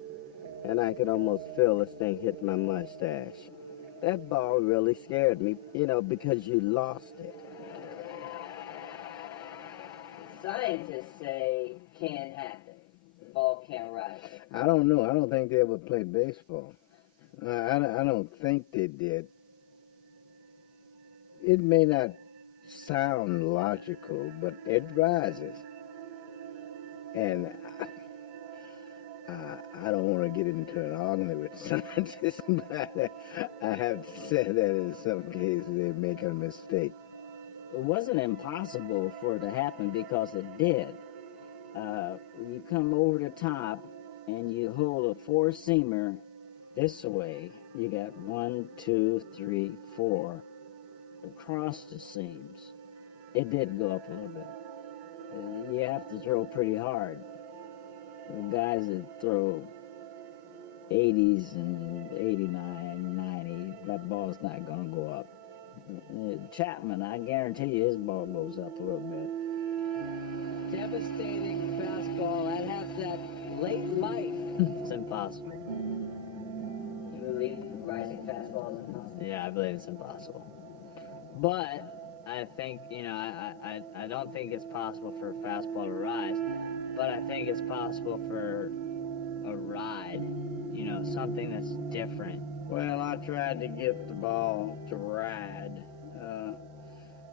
And I could almost feel this thing hit my mustache. That ball really scared me, because you lost it. Scientists say can't happen. The ball can't rise. I don't know. I don't think they ever played baseball. I don't think they did. It may not sound logical, but it rises. And I don't want to get into an argument with scientists, but I have to say that in some cases they make a mistake. It wasn't impossible for it to happen because it did. You come over the top and you hold a four-seamer this way. You got 1, 2, 3, 4 across the seams. It did go up a little bit. You have to throw pretty hard. The guys that throw 80s and 89, 90, that ball's not going to go up. Chapman, I guarantee you his ball goes up a little bit. Devastating fastball. That has that late life. It's impossible. You believe rising fastball is impossible? Yeah, I believe it's impossible. But I think, I don't think it's possible for a fastball to rise, but I think it's possible for a ride, something that's different. Well, I tried to get the ball to ride.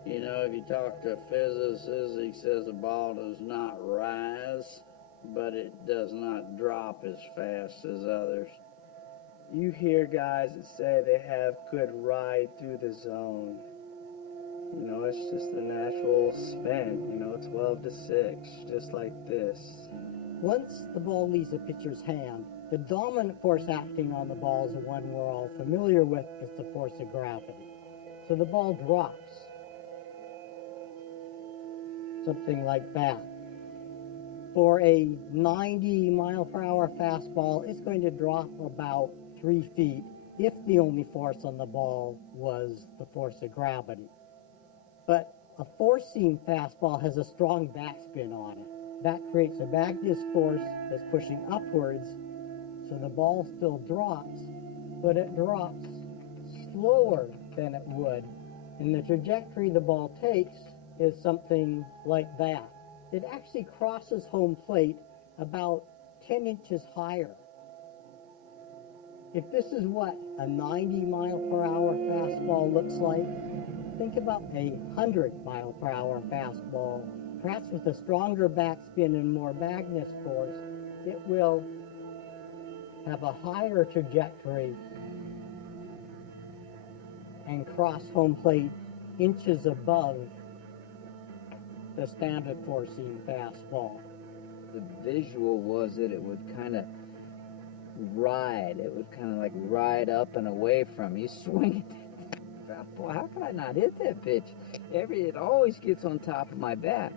If you talk to a physicist, he says the ball does not rise, but it does not drop as fast as others. You hear guys that say they have good ride through the zone. It's just the natural spin, 12 to 6, just like this. Once the ball leaves the pitcher's hand, the dominant force acting on the ball is the one we're all familiar with, is the force of gravity. So the ball drops. Something like that. For a 90-mile-per-hour fastball, it's going to drop about 3 feet if the only force on the ball was the force of gravity. But a four-seam fastball has a strong backspin on it. That creates a magnetic force that's pushing upwards, so the ball still drops, but it drops slower than it would. And the trajectory the ball takes is something like that. It actually crosses home plate about 10 inches higher. If this is what a 90-mile-per-hour fastball looks like, think about a 100-mile-per-hour fastball. Perhaps with a stronger backspin and more magnet force, it will have a higher trajectory and cross home plate inches above the standard four-seam fastball. The visual was that it would kind of ride. It would kind of like ride up and away from you. Swing it. Boy, how could I not hit that pitch? It always gets on top of my bat.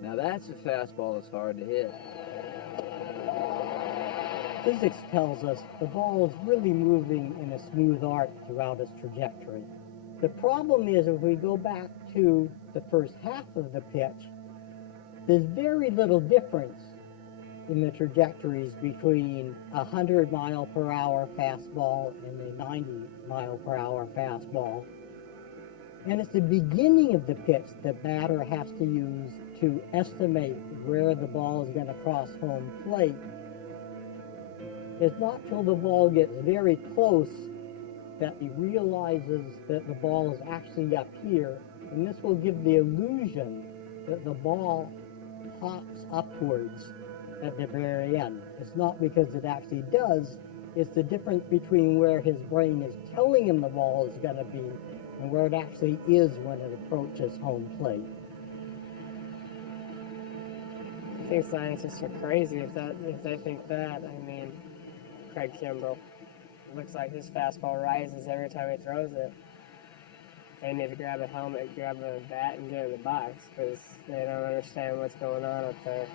Now that's a fastball that's hard to hit. Physics tells us the ball is really moving in a smooth arc throughout its trajectory. The problem is if we go back to the first half of the pitch, there's very little difference in the trajectories between a 100-mile-per-hour fastball and a 90-mile-per-hour fastball. And it's the beginning of the pitch the batter has to use to estimate where the ball is going to cross home plate. It's not till the ball gets very close that he realizes that the ball is actually up here, and this will give the illusion that the ball pops upwards at the very end. It's not because it actually does, it's the difference between where his brain is telling him the ball is going to be and where it actually is when it approaches home plate. I think scientists are crazy if they think that. I mean, Craig Kimbrell. Looks like his fastball rises every time he throws it. They need to grab a helmet, grab a bat, and get in the box because they don't understand what's going on up there.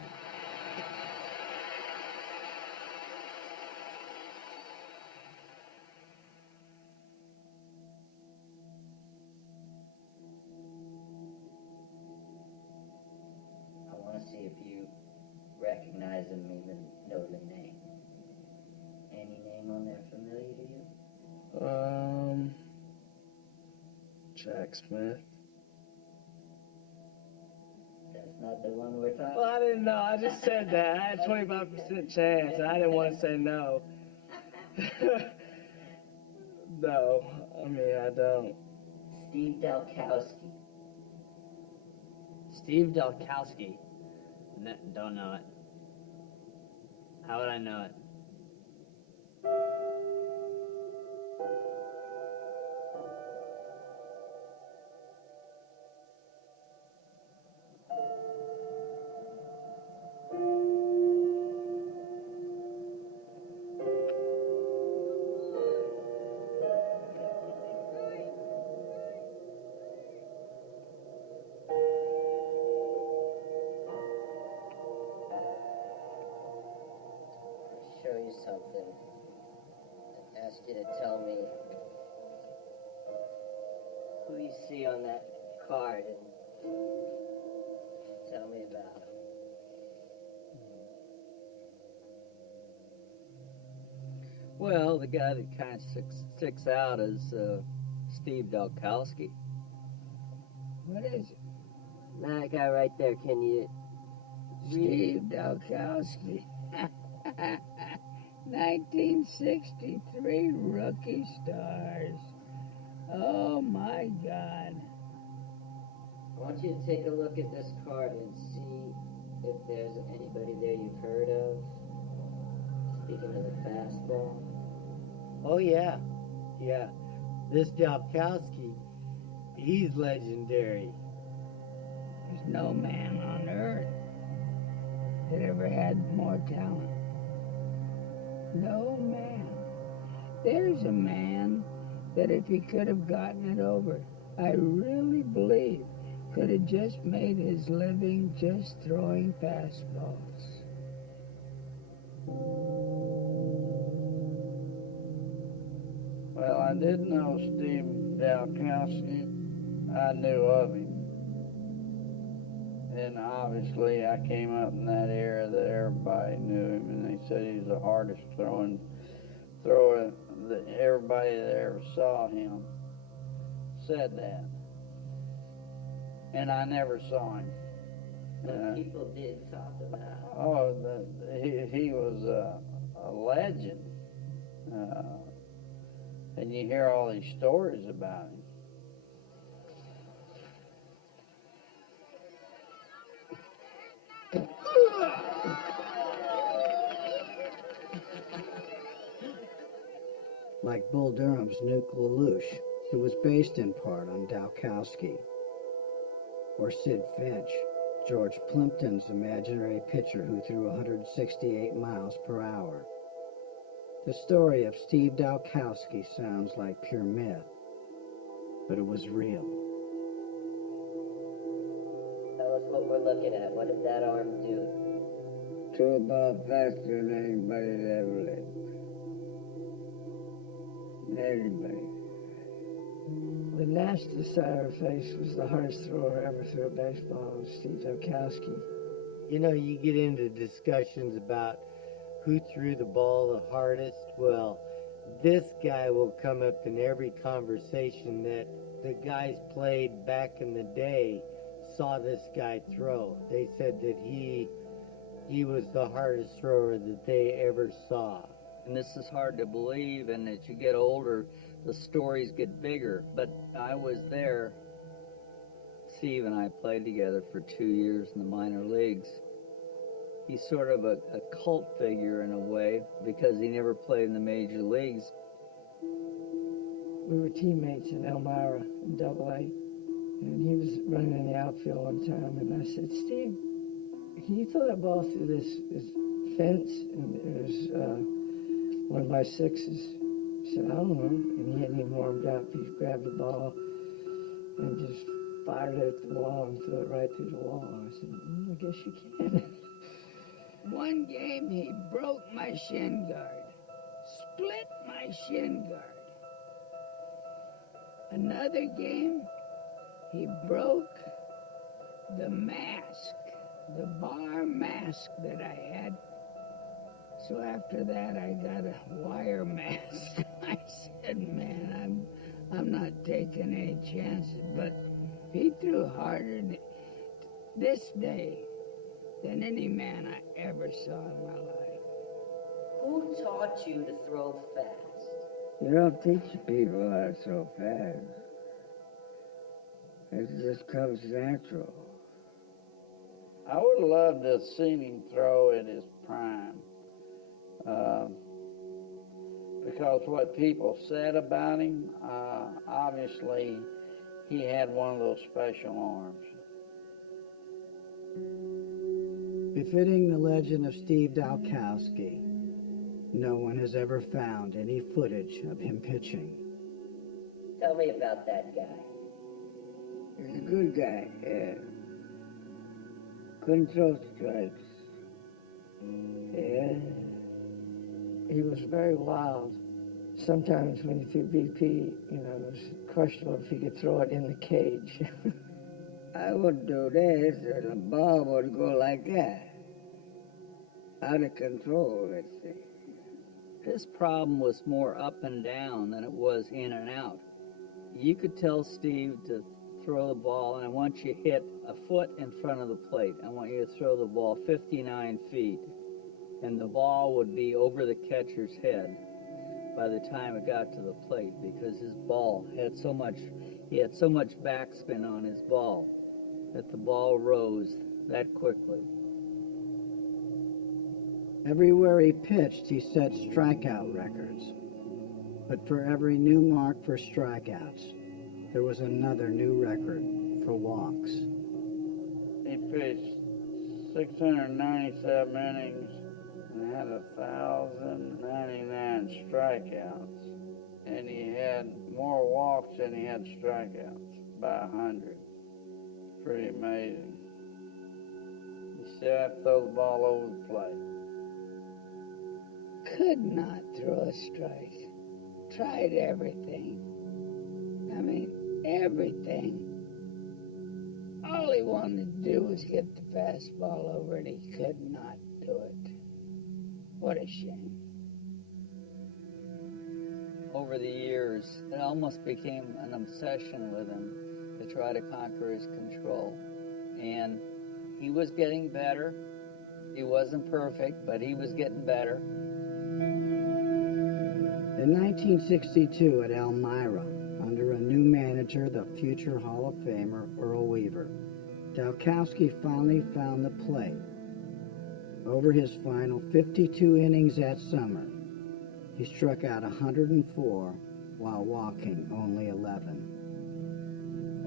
I want to see if you recognize him, even know the name. Any name on there familiar to you? Jack Smith. That's not the one we're talking about. Well, I didn't know. I just said that. I had a 25% chance. I didn't want to say no. No. I mean, I don't. Steve Dalkowski. Steve Dalkowski. Don't know it. How would I know it? Show you something. I ask you to tell me who you see on that card and tell me about him. Well, the guy that kind of sticks out is Steve Dalkowski. What is it? That guy right there, can you Steve Dalkowski. 1963 Rookie Stars. Oh my God. I want you to take a look at this card and see if there's anybody there you've heard of. Speaking of the fastball. Oh yeah. This Dalkowski, he's legendary. There's no man on earth that ever had more talent. No man. There's a man that if he could have gotten it over, I really believe could have just made his living just throwing fastballs. Well, I did know Steve Dalkowski. I knew of him. And obviously I came up in that era that everybody knew him, and they said he was the hardest thrower that everybody that ever saw him said that. And I never saw him. But people did talk about him. Oh, he was a legend. And you hear all these stories about him. Like Bull Durham's Nuke LaLoosh, who was based in part on Dalkowski. Or Sid Finch, George Plimpton's imaginary pitcher who threw 168 miles per hour. The story of Steve Dalkowski sounds like pure myth, but it was real. Tell us what we're looking at. What did that arm do? Threw a ball faster than anybody that ever lived. Anybody. The nastiest I ever faced was the hardest thrower ever threw a baseball, was Steve Dalkowski. You know, you get into discussions about who threw the ball the hardest. Well, this guy will come up in every conversation that the guys played back in the day saw this guy throw. They said that he was the hardest thrower that they ever saw. And this is hard to believe, and as you get older, the stories get bigger. But I was there. Steve and I played together for 2 years in the minor leagues. He's sort of a cult figure in a way because he never played in the major leagues. We were teammates in Elmira in AA, and he was running in the outfield one time, and I said, Steve, can you throw that ball through this fence? And it was one of my sixes. He said, I don't know. And he hadn't even warmed up. He grabbed the ball and just fired it at the wall and threw it right through the wall. I said, I guess you can. One game he broke my shin guard, split my shin guard. Another game he broke the mask, the bar mask that I had. So after that I got a wire mask. I said, man, I'm not taking any chances, but he threw harder this day than any man I ever saw in my life. Who taught you to throw fast? You don't teach people how to throw fast. It just comes natural. I would love to have seen him throw at his prime. Because what people said about him, obviously he had one of those special arms. Befitting the legend of Steve Dalkowski, no one has ever found any footage of him pitching. Tell me about that guy. He's a good guy, yeah. Couldn't throw strikes. Yeah. He was very wild. Sometimes when he threw BP, it was questionable if he could throw it in the cage. I would do this, and the ball would go like that. Out of control, let's see. His problem was more up and down than it was in and out. You could tell Steve to throw the ball, and I want you to hit a foot in front of the plate. I want you to throw the ball 59 feet, and the ball would be over the catcher's head by the time it got to the plate because his ball had so much backspin on his ball that the ball rose that quickly. Everywhere he pitched, he set strikeout records. But for every new mark for strikeouts, there was another new record for walks. He pitched 697 innings and had 1,099 strikeouts. And he had more walks than he had strikeouts by 100. pretty amazing. You still have to throw the ball over the plate. Could not throw a strike. Tried everything. I mean, everything. All he wanted to do was get the fastball over, and he could not do it. What a shame. Over the years, it almost became an obsession with him to try to conquer his control. And he was getting better. He wasn't perfect, but he was getting better. In 1962 at Elmira, under a new manager, the future Hall of Famer Earl Weaver, Dalkowski finally found the plate. Over his final 52 innings that summer, he struck out 104 while walking only 11.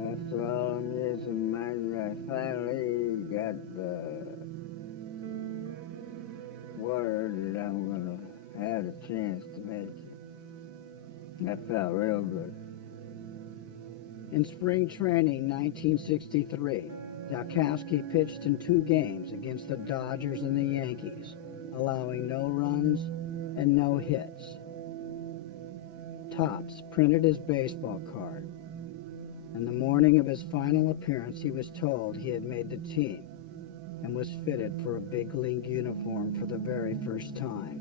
After all them years in Major, I finally got the word that I'm going to have a chance to make it. That felt real good. In spring training 1963, Dalkowski pitched in 2 games against the Dodgers and the Yankees, allowing no runs and no hits. Topps printed his baseball card, and the morning of his final appearance he was told he had made the team and was fitted for a big league uniform for the very first time.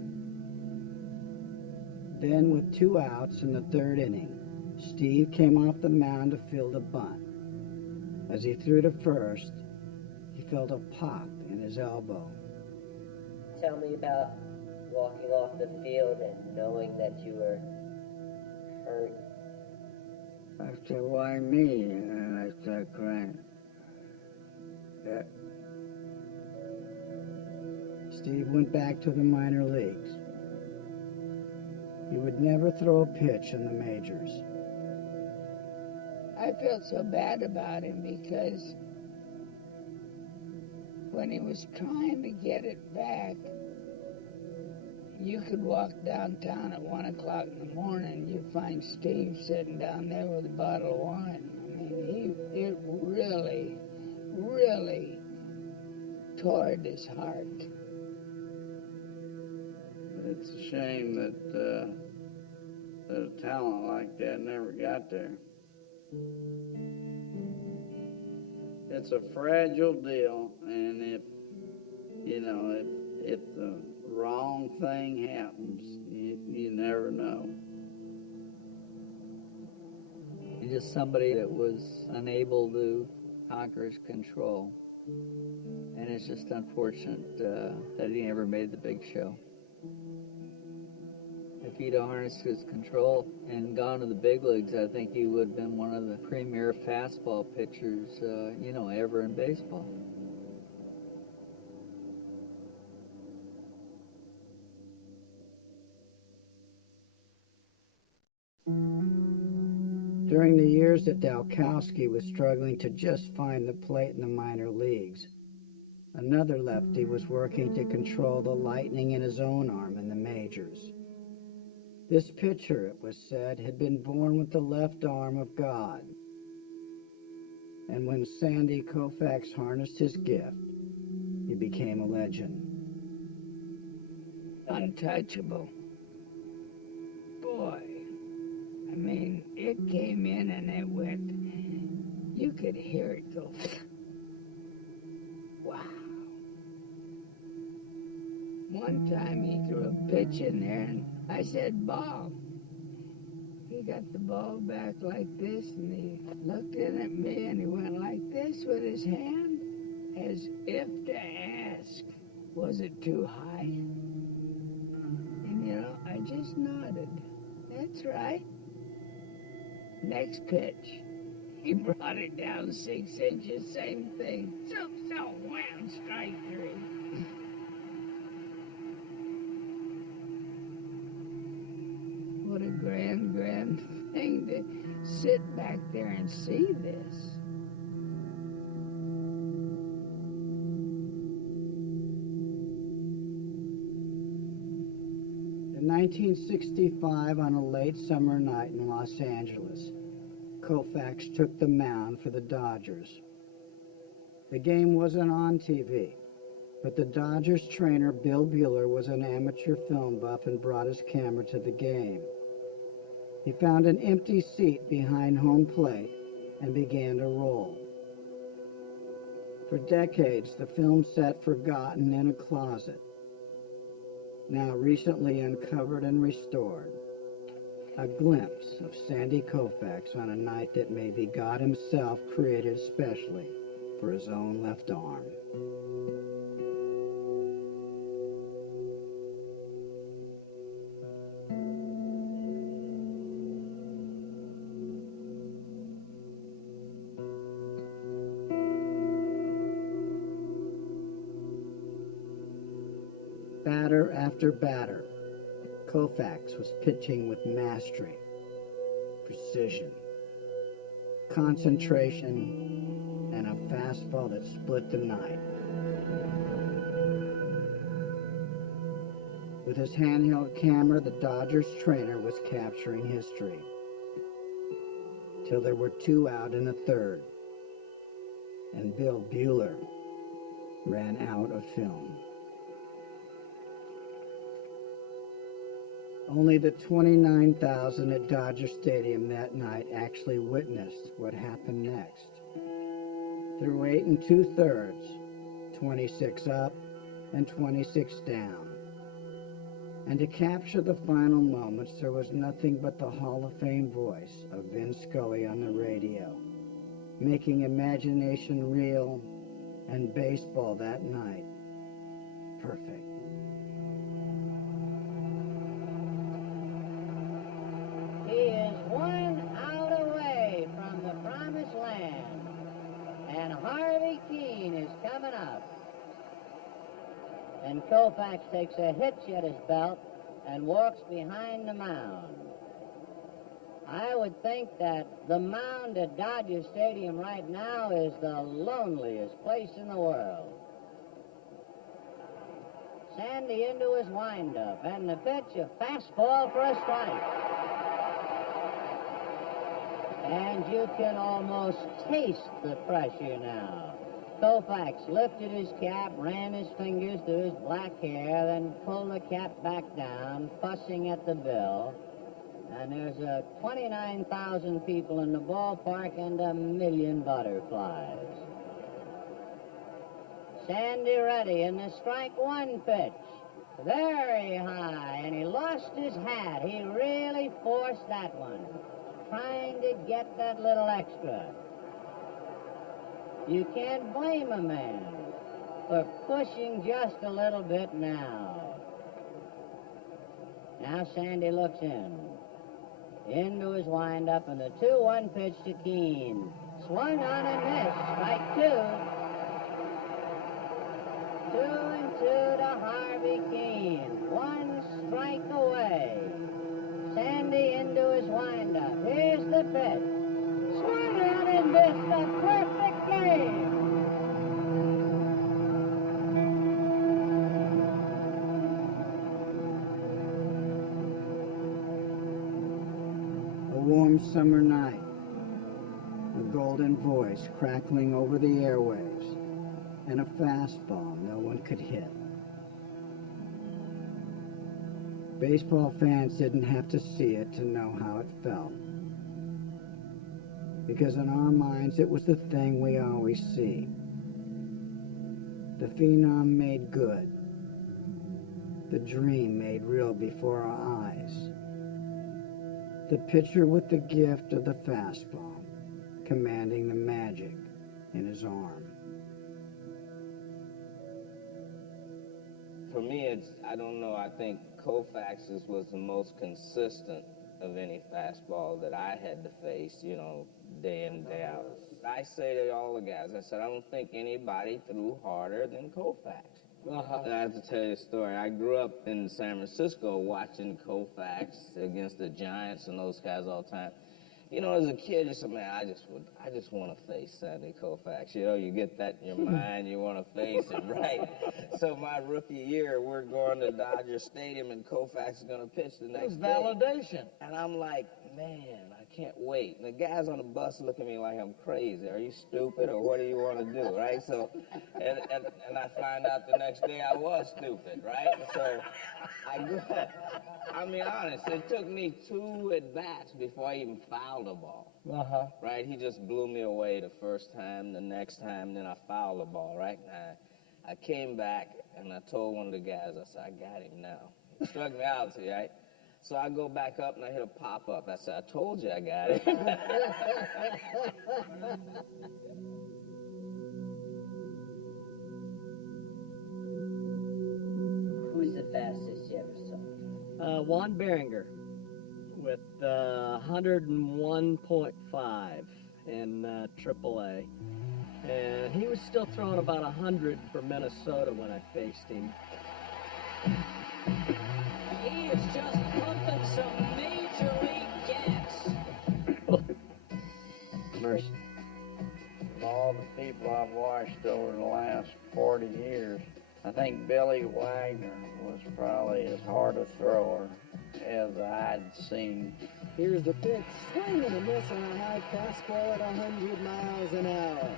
Then, with 2 outs in the 3rd inning, Steve came off the mound to field a bunt. As he threw to first, he felt a pop in his elbow. Tell me about walking off the field and knowing that you were hurt. I said, why me? And I started crying. Yeah. Steve went back to the minor leagues. He would never throw a pitch in the majors. I felt so bad about him because when he was trying to get it back, you could walk downtown at 1 o'clock in the morning, you'd find Steve sitting down there with a bottle of wine. I mean, it really, really tore at his heart. It's a shame that a talent like that never got there. It's a fragile deal, and if the wrong thing happens, you never know. He's just somebody that was unable to conquer his control. And it's just unfortunate that he never made the big show. If he'd harnessed his control and gone to the big leagues, I think he would have been one of the premier fastball pitchers, ever in baseball. During the years that Dalkowski was struggling to just find the plate in the minor leagues, another lefty was working to control the lightning in his own arm in the majors. This pitcher, it was said, had been born with the left arm of God. And when Sandy Koufax harnessed his gift, he became a legend. Untouchable. Boy, I mean, it came in and it went, you could hear it go, wow. One time he threw a pitch in there and I said, ball. He got the ball back like this and he looked in at me and he went like this with his hand as if to ask, was it too high? And I just nodded. That's right. Next pitch, he brought it down 6 inches, same thing. So, wham, strike 3. What a grand thing to sit back there and see this. In 1965, on a late summer night in Los Angeles, Koufax took the mound for the Dodgers. The game wasn't on TV, but the Dodgers trainer, Bill Bueller, was an amateur film buff and brought his camera to the game. He found an empty seat behind home plate and began to roll. For decades, the film sat forgotten in a closet, now recently uncovered and restored. A glimpse of Sandy Koufax on a night that maybe God himself created especially for his own left arm. Batter after batter, Koufax was pitching with mastery, precision, concentration, and a fastball that split the night. With his handheld camera, the Dodgers trainer was capturing history. Till there were 2 out in the third, and Bill Bueller ran out of film. Only the 29,000 at Dodger Stadium that night actually witnessed what happened next. Through 8 2/3, 26 up and 26 down. And to capture the final moments, there was nothing but the Hall of Fame voice of Vin Scully on the radio, making imagination real and baseball that night perfect. He is 1 out away from the promised land, and Harvey Keene is coming up. And Koufax takes a hitch at his belt and walks behind the mound. I would think that the mound at Dodger Stadium right now is the loneliest place in the world. Sandy into his windup, and the pitch, a fastball for a strike. And you can almost taste the pressure now. Koufax lifted his cap, ran his fingers through his black hair, then pulled the cap back down, fussing at the bill. And there's 29,000 people in the ballpark and 1,000,000 butterflies. Sandy ready in the strike one pitch. Very high, and he lost his hat. He really forced that one, trying to get that little extra. You can't blame a man for pushing just a little bit now. Now Sandy looks into his windup, and the 2-1 pitch to Keene. Swung on and missed. Strike 2. 2-2 to Harvey Keene. 1 strike away. Sandy into his windup. Here's the pitch. Swung on and missed. A perfect game. A warm summer night, a golden voice crackling over the airwaves, and a fastball no one could hit. Baseball fans didn't have to see it to know how it felt, because in our minds it was the thing we always see. The phenom made good, the dream made real before our eyes. The pitcher with the gift of the fastball, commanding the magic in his arm. For me, I don't know, I think Koufax's was the most consistent of any fastball that I had to face, day in, day out. I say to all the guys, I said, I don't think anybody threw harder than Koufax. I have to tell you a story. I grew up in San Francisco watching Koufax against the Giants and those guys all the time. As a kid, you said, man, I just want to face Sandy Koufax. You get that in your mind, you want to face him, right? So my rookie year, we're going to Dodger Stadium, and Koufax is going to pitch the next day. Validation. And I'm like, man, I can't wait. And the guys on the bus look at me like I'm crazy. Are you stupid or what do you want to do, right? So, and I find out the next day I was stupid, right? So I mean, honest, it took me 2 at-bats before I even fouled a ball. Uh-huh. Right? He just blew me away the first time, the next time, then I fouled the ball, right? And I came back and I told one of the guys, I said, I got him now. He struck me out, see, right? So I go back up and I hit a pop-up. I said, I told you I got it. Who's the fastest you ever saw? Juan Behringer with 101.5 in AAA. And he was still throwing about 100 for Minnesota when I faced him. He is just pumping some major league gas. Mercy. Of all the people I've watched over the last 40 years, I think Billy Wagner was probably as hard a thrower as I'd seen. Here's the pitch, swing and a miss on a high fastball at 100 miles an hour.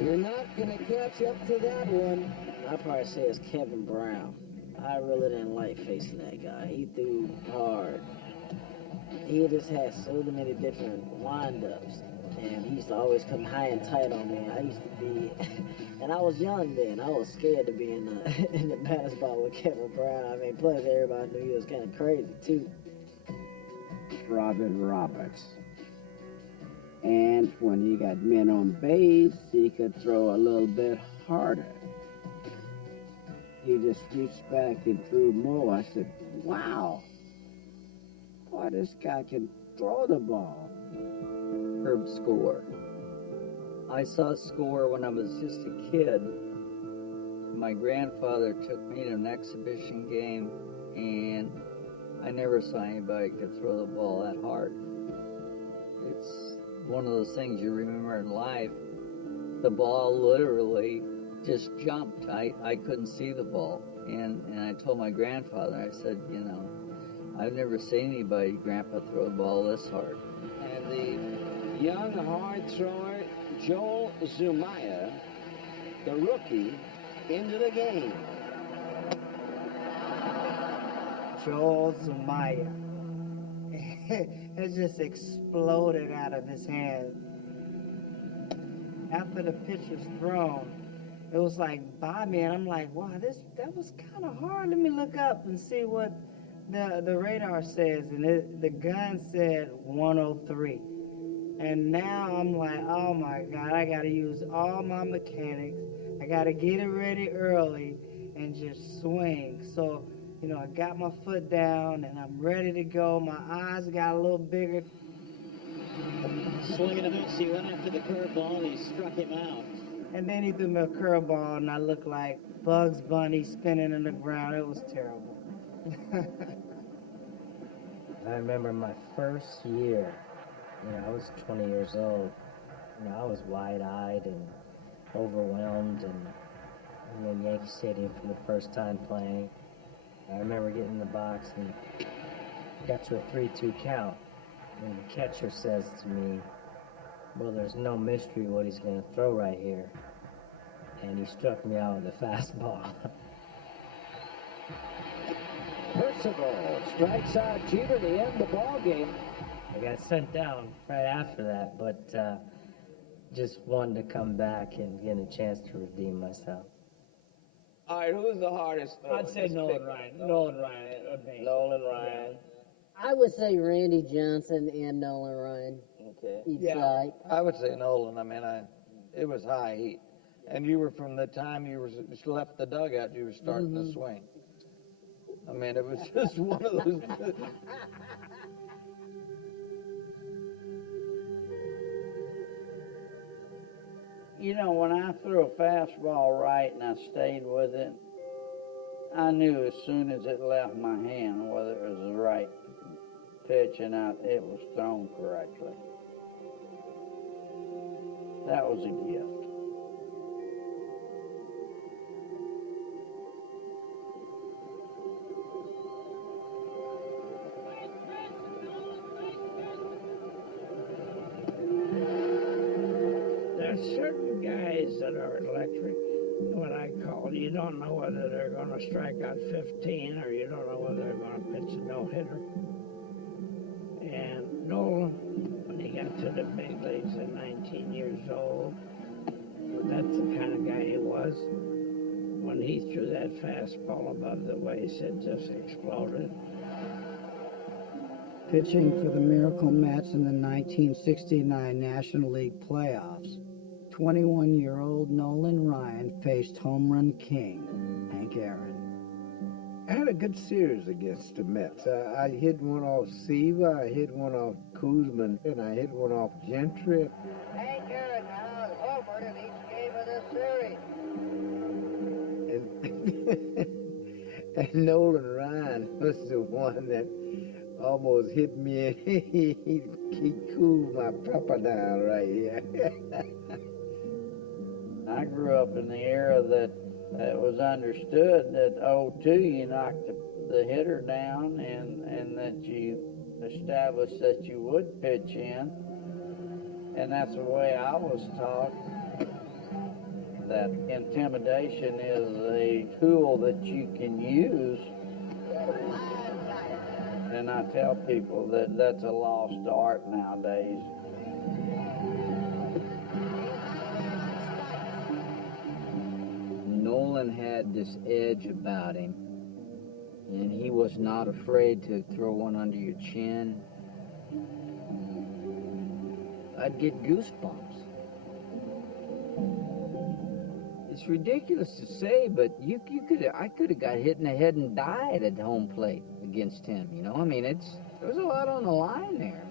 You're not going to catch up to that one. I'd probably say it's Kevin Brown. I really didn't like facing that guy. He threw hard. He just had so many different windups. And he used to always come high and tight on me. I used to be, and I was young then. I was scared to be in the batter's box with Kevin Brown. I mean, plus everybody knew he was kind of crazy too. Robin Roberts. And when he got men on base, he could throw a little bit harder. He just reached back and threw more. I said, wow, boy, this guy can throw the ball. Herb Score. I saw Score when I was just a kid. My grandfather took me to an exhibition game, and I never saw anybody could throw the ball that hard. It's one of those things you remember in life. The ball literally just jumped. I couldn't see the ball. And I told my grandfather, I said, you know, I've never seen anybody, Grandpa, throw the ball this hard. And the young hard thrower, Joel Zumaya, the rookie, into the game. Joel Zumaya. It just exploded out of his hand. After the pitch was thrown, it was like by me, and I'm like, wow, that was kind of hard. Let me look up and see what the radar says, and the gun said 103. And now I'm like, oh my God, I gotta use all my mechanics. I gotta get it ready early and just swing. So, you know, I got my foot down and I'm ready to go. My eyes got a little bigger. Swinging a miss, he went after the curveball and he struck him out. And then he threw me a curveball and I looked like Bugs Bunny spinning in the ground. It was terrible. I remember my first year, you know, I was 20 years old. You know, I was wide-eyed and overwhelmed and in Yankee Stadium for the first time playing. I remember getting in the box and got to a 3-2 count. And the catcher says to me, well, there's no mystery what he's going to throw right here. And he struck me out with a fastball. Percival strikes out Jeter to end the ball game. I got sent down right after that, but just wanted to come back and get a chance to redeem myself. All right, who's the hardest thrower? I'd say Nolan Ryan. Nolan Ryan. Nolan Ryan. I would say Randy Johnson and Nolan Ryan. Okay. Each side. I would say Nolan. I mean, it was high heat. And you were, from the time you left the dugout, you were starting to swing. I mean, it was just one of those. You know, when I threw a fastball right and I stayed with it, I knew as soon as it left my hand whether it was the right pitch and it was thrown correctly. That was a gift. difficult. You don't know whether they're going to strike out 15 or you don't know whether they're going to pitch a no-hitter. And Nolan, when he got to the big leagues at 19 years old, that's the kind of guy he was. When he threw that fastball above the waist, it just exploded. Pitching for the Miracle Mets in the 1969 National League playoffs, 21-year-old Nolan Ryan faced home run king Hank Aaron. I had a good series against the Mets. I hit one off Seaver, I hit one off Kuzman, and I hit one off Gentry. Hank Aaron now has homered in each game of this series. And Nolan Ryan was the one that almost hit me, and he cooled my pepper down right here. I grew up in the era that it was understood that 0-2 you knocked the hitter down and that you established that you would pitch in. And that's the way I was taught, that intimidation is a tool that you can use. And I tell people that that's a lost art nowadays. Nolan had this edge about him, and he was not afraid to throw one under your chin. I'd get goosebumps. It's ridiculous to say, but I could have got hit in the head and died at home plate against him. You know, I mean, there was a lot on the line there.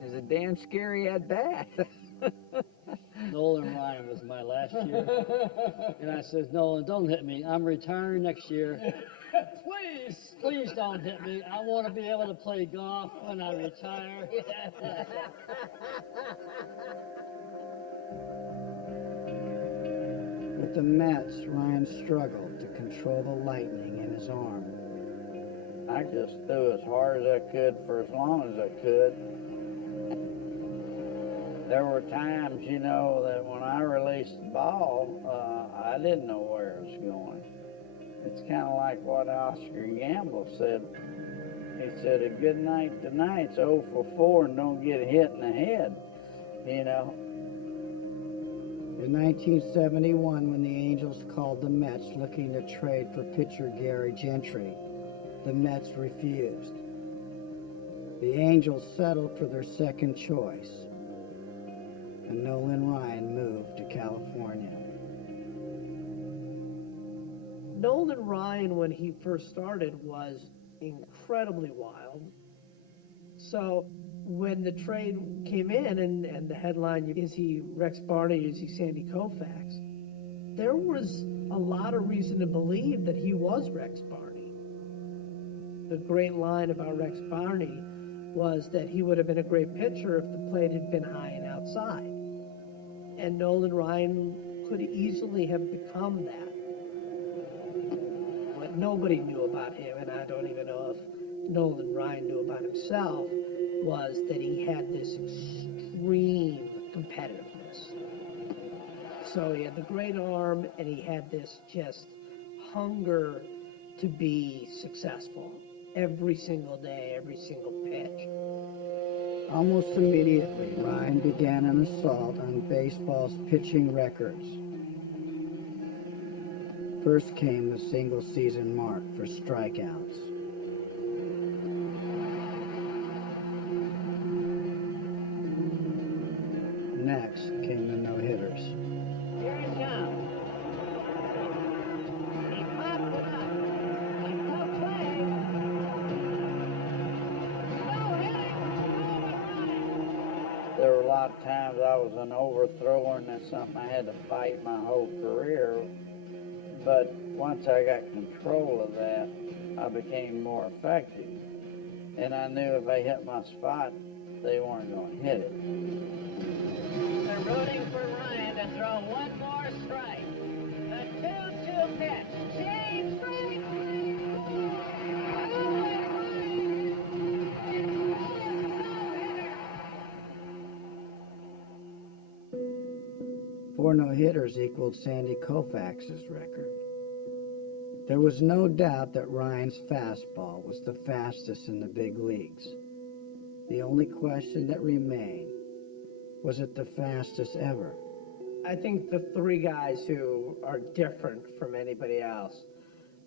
It was a damn scary at bat. Nolan Ryan was my last year. And I says, Nolan, don't hit me. I'm retiring next year. Please don't hit me. I want to be able to play golf when I retire. With the Mets, Ryan struggled to control the lightning in his arm. I just threw as hard as I could for as long as I could. There were times, you know, that when I released the ball, I didn't know where it was going. It's kind of like what Oscar Gamble said. He said, a good night tonight's 0 for 4 and don't get hit in the head, you know. In 1971, when the Angels called the Mets looking to trade for pitcher Gary Gentry, the Mets refused. The Angels settled for their second choice, and Nolan Ryan moved to California. Nolan Ryan, when he first started, was incredibly wild. So when the trade came in and the headline, is he Rex Barney, is he Sandy Koufax, there was a lot of reason to believe that he was Rex Barney. The great line about Rex Barney was that he would have been a great pitcher if the plate had been high and outside. And Nolan Ryan could easily have become that. What nobody knew about him, and I don't even know if Nolan Ryan knew about himself, was that he had this extreme competitiveness. So he had the great arm, and he had this just hunger to be successful every single day, every single pitch. Almost immediately, Ryan began an assault on baseball's pitching records. First came the single-season mark for strikeouts. Next came the no-hitters. Here it comes. He popped it up. And no play. No hitting. There were a lot of times I was an overthrower, and that's something I had to fight my whole career. But once I got control of that, I became more effective. And I knew if I hit my spot, they weren't going to hit it. They're rooting for Ryan to throw one more strike. The 2-2 pitch. James strike. 4 no-hitters equaled Sandy Koufax's record. There was no doubt that Ryan's fastball was the fastest in the big leagues. The only question that remained, was it the fastest ever? I think the three guys who are different from anybody else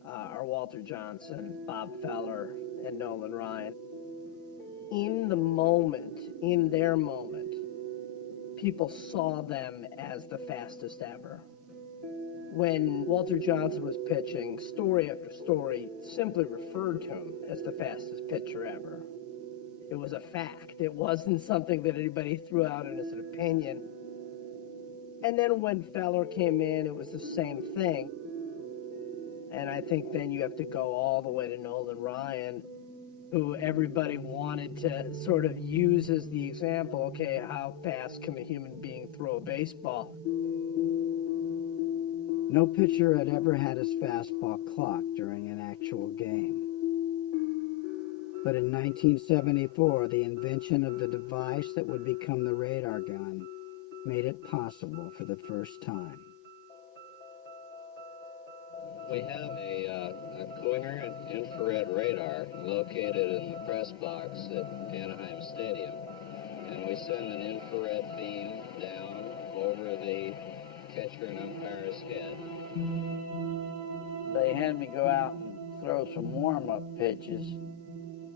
are Walter Johnson, Bob Feller, and Nolan Ryan. In the moment, in their moment, people saw them as the fastest ever. When Walter Johnson was pitching, story after story simply referred to him as the fastest pitcher ever. It was a fact. It wasn't something that anybody threw out as an opinion. And then when Feller came in, it was the same thing. And I think then you have to go all the way to Nolan Ryan, who everybody wanted to sort of use as the example. Okay, how fast can a human being throw a baseball? No pitcher had ever had his fastball clocked during an actual game. But in 1974, the invention of the device that would become the radar gun made it possible for the first time. We have a coherent infrared radar located in the press box at Anaheim Stadium. And we send an infrared beam down over the catcher and umpire's head. They had me go out and throw some warm-up pitches.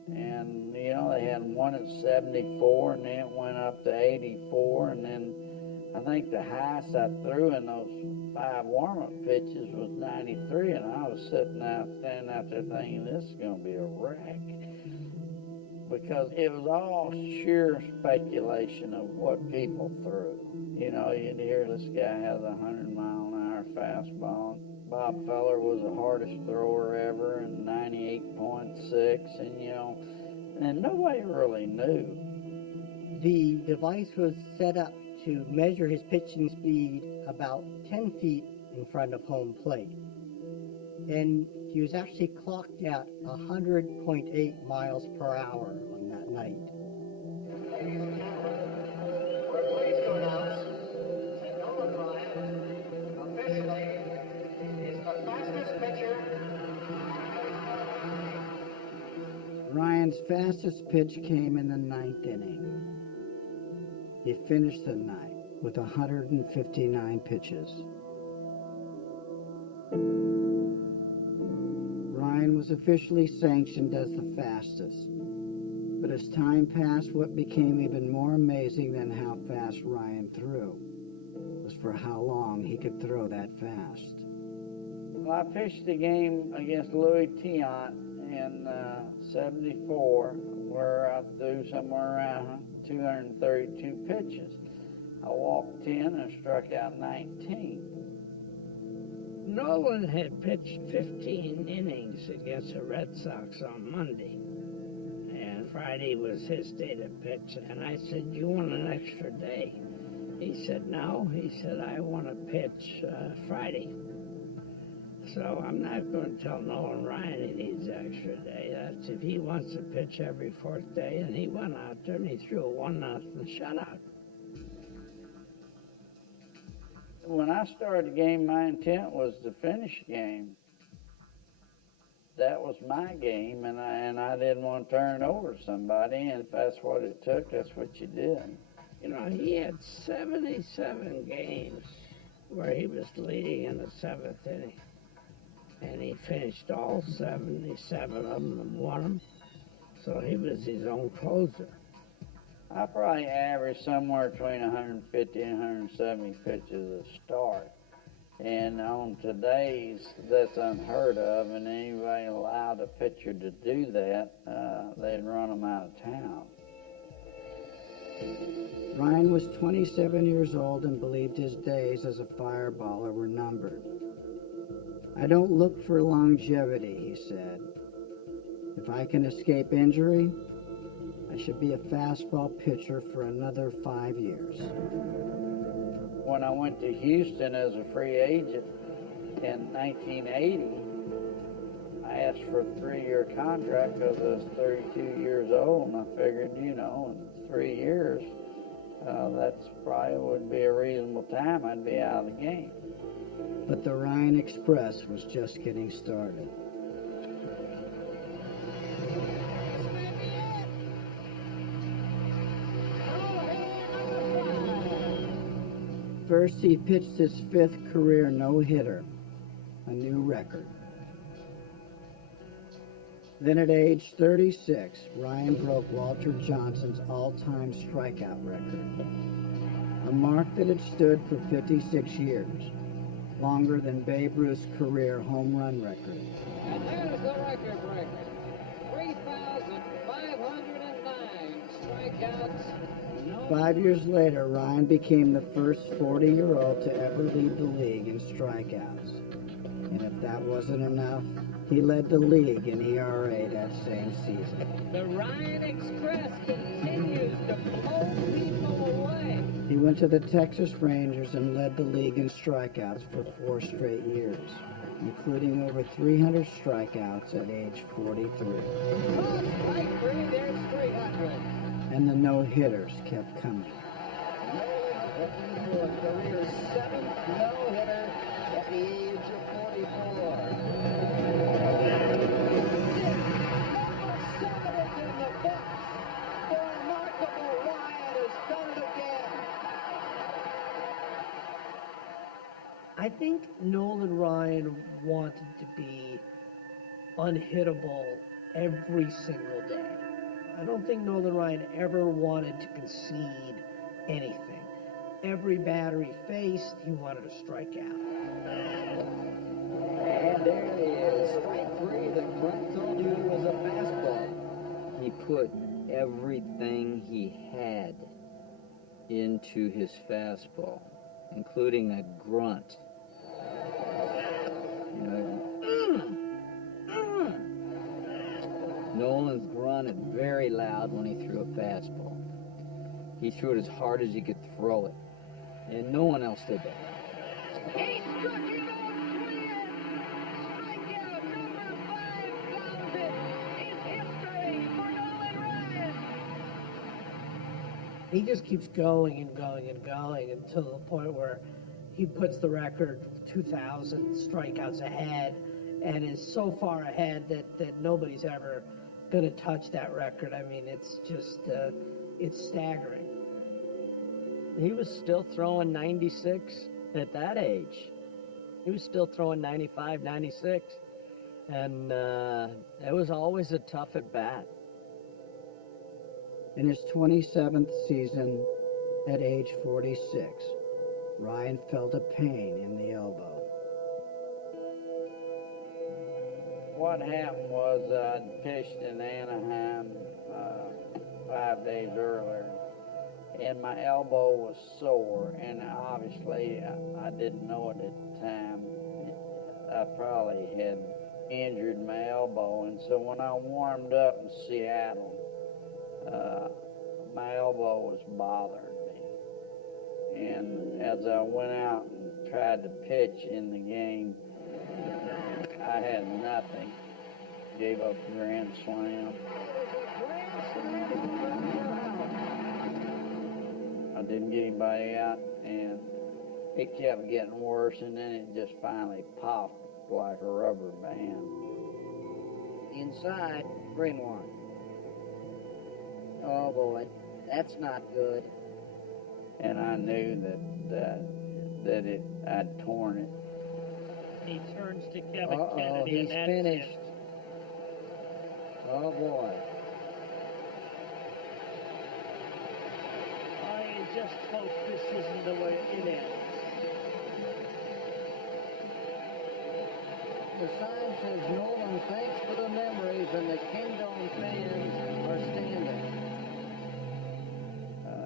And, you know, they had one at 74, and then it went up to 84, and then I think the highest I threw in those 5 warm-up pitches was 93, and I was standing out there thinking, this is going to be a wreck. Because it was all sheer speculation of what people threw. You know, you'd hear this guy has a 100-mile-an-hour fastball. Bob Feller was the hardest thrower ever, and 98.6, and, you know, and nobody really knew. The device was set up to measure his pitching speed about 10 feet in front of home plate. And he was actually clocked at 100.8 miles per hour on that night. We're pleased to announce that Nolan Ryan officially is the fastest pitcher. Ryan's fastest pitch came in the 9th inning. He finished the night with 159 pitches. Ryan was officially sanctioned as the fastest. But as time passed, what became even more amazing than how fast Ryan threw was for how long he could throw that fast. Well, I pitched a game against Louis Tiant in 74, where I threw somewhere around 232 pitches. I walked 10 and struck out 19. Nolan had pitched 15 innings against the Red Sox on Monday, and Friday was his day to pitch. And I said, "You want an extra day?" He said, "No." He said, "I want to pitch Friday." So I'm not going to tell Nolan Ryan he needs an extra day. That's if he wants to pitch every 4th day. And he went out there and he threw a 1-0 shutout. When I started the game, my intent was to finish the game. That was my game, and I didn't want to turn it over to somebody, and if that's what it took, that's what you did. You know, he had 77 games where he was leading in the 7th inning. And he finished all 77 of them and won them. So he was his own closer. I probably averaged somewhere between 150 and 170 pitches a start. And on today's, that's unheard of, and anybody allowed a pitcher to do that, they'd run them out of town. Ryan was 27 years old and believed his days as a fireballer were numbered. "I don't look for longevity," he said. "If I can escape injury, I should be a fastball pitcher for another 5 years." When I went to Houston as a free agent in 1980, I asked for a 3-year contract because I was 32 years old, and I figured, you know, in 3 years, That's probably would be a reasonable time I'd be out of the game. But the Ryan Express was just getting started. First, he pitched his 5th career no-hitter, a new record. Then at age 36, Ryan broke Walter Johnson's all-time strikeout record, a mark that had stood for 56 years, longer than Babe Ruth's career home run record. And there's the record breaker. 3,509 strikeouts. 5 years later, Ryan became the first 40-year-old to ever lead the league in strikeouts. And if that wasn't enough, he led the league in ERA that same season. The Ryan Express continues to blow people away. He went to the Texas Rangers and led the league in strikeouts for 4 straight years, including over 300 strikeouts at age 43. Strike three, there's 300. And the no-hitters kept coming. Into a career 7th no-hitter at the age of 44. I think Nolan Ryan wanted to be unhittable every single day. I don't think Nolan Ryan ever wanted to concede anything. Every batter he faced, he wanted to strike out. And there it is, strike 3 that Clint told you was a fastball. He put everything he had into his fastball, including a grunt. You know, Nolan's grunted very loud when he threw a fastball. He threw it as hard as he could throw it, and no one else did that. He struck it on clear. Strikeout number 5,000 in history for Nolan Ryan. He just keeps going and going and going until the point where he puts the record 2,000 strikeouts ahead and is so far ahead that nobody's ever going to touch that record. I mean, it's just, it's staggering. He was still throwing 96 at that age. He was still throwing 95, 96. And it was always a tough at bat. In his 27th season, at age 46, Ryan felt a pain in the elbow. What happened was I'd pitched in Anaheim 5 days earlier, and my elbow was sore, and obviously I didn't know it at the time. I probably had injured my elbow, and so when I warmed up in Seattle, my elbow was bothering me. And as I went out and tried to pitch in the game, I had nothing. Gave up a grand slam. I didn't get anybody out, and it kept getting worse, and then it just finally popped like a rubber band. Inside, bring one. Oh boy, that's not good. And I knew that I'd torn it. He turns to Kevin Uh-oh, Kennedy, he's and that's finished. it. Oh boy. I just hope this isn't the way it ends. The sign says Nolan, thanks for the memories, and the Kingdom fans are standing.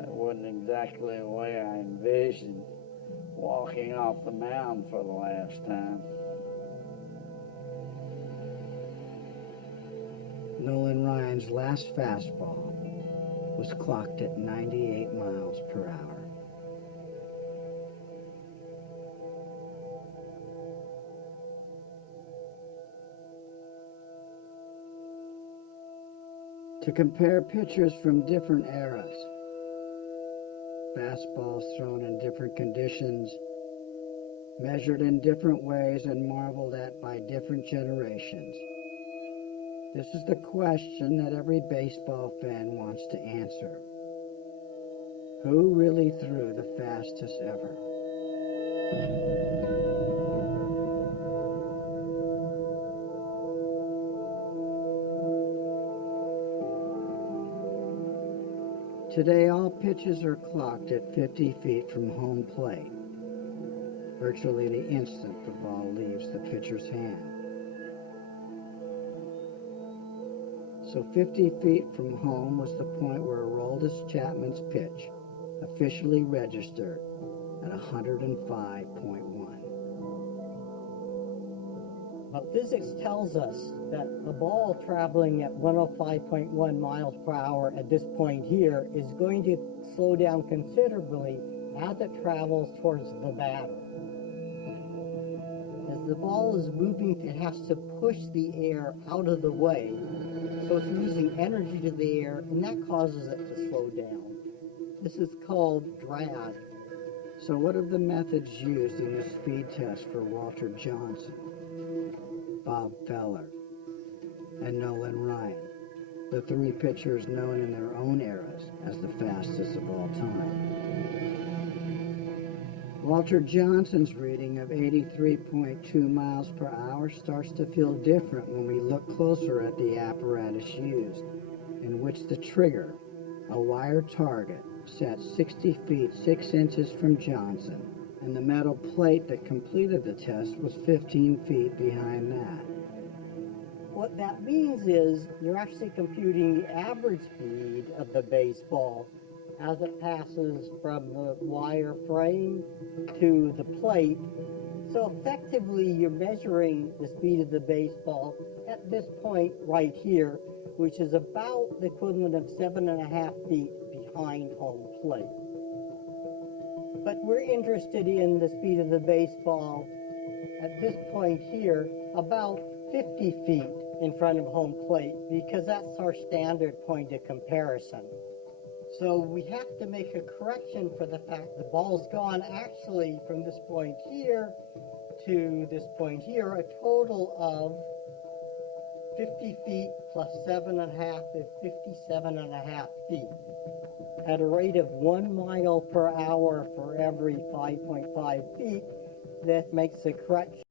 It wasn't exactly the way I envisioned walking off the mound for the last time. Nolan Ryan's last fastball was clocked at 98 miles per hour. To compare pitchers from different eras, fastballs thrown in different conditions, measured in different ways, and marveled at by different generations. This is the question that every baseball fan wants to answer. Who really threw the fastest ever? Today, all pitches are clocked at 50 feet from home plate, virtually the instant the ball leaves the pitcher's hand. So 50 feet from home was the point where Aroldis Chapman's pitch officially registered at 105.1. But physics tells us that the ball traveling at 105.1 miles per hour at this point here is going to slow down considerably as it travels towards the batter. As the ball is moving, it has to push the air out of the way, so it's losing energy to the air, and that causes it to slow down. This is called drag. So what are the methods used in the speed test for Walter Johnson, Bob Feller, and Nolan Ryan, the three pitchers known in their own eras as the fastest of all time? Walter Johnson's reading of 83.2 miles per hour starts to feel different when we look closer at the apparatus used, in which the trigger, a wire target, sat 60 feet 6 inches from Johnson, and the metal plate that completed the test was 15 feet behind that. What that means is you're actually computing the average speed of the baseball as it passes from the wire frame to the plate. So effectively, you're measuring the speed of the baseball at this point right here, which is about the equivalent of 7.5 feet behind home plate. But we're interested in the speed of the baseball at this point here, about 50 feet in front of home plate, because that's our standard point of comparison. So we have to make a correction for the fact the ball's gone actually from this point here to this point here, a total of 50 feet plus 7.5 is 57.5 feet. At a rate of 1 mile per hour for every 5.5 feet, that makes a correction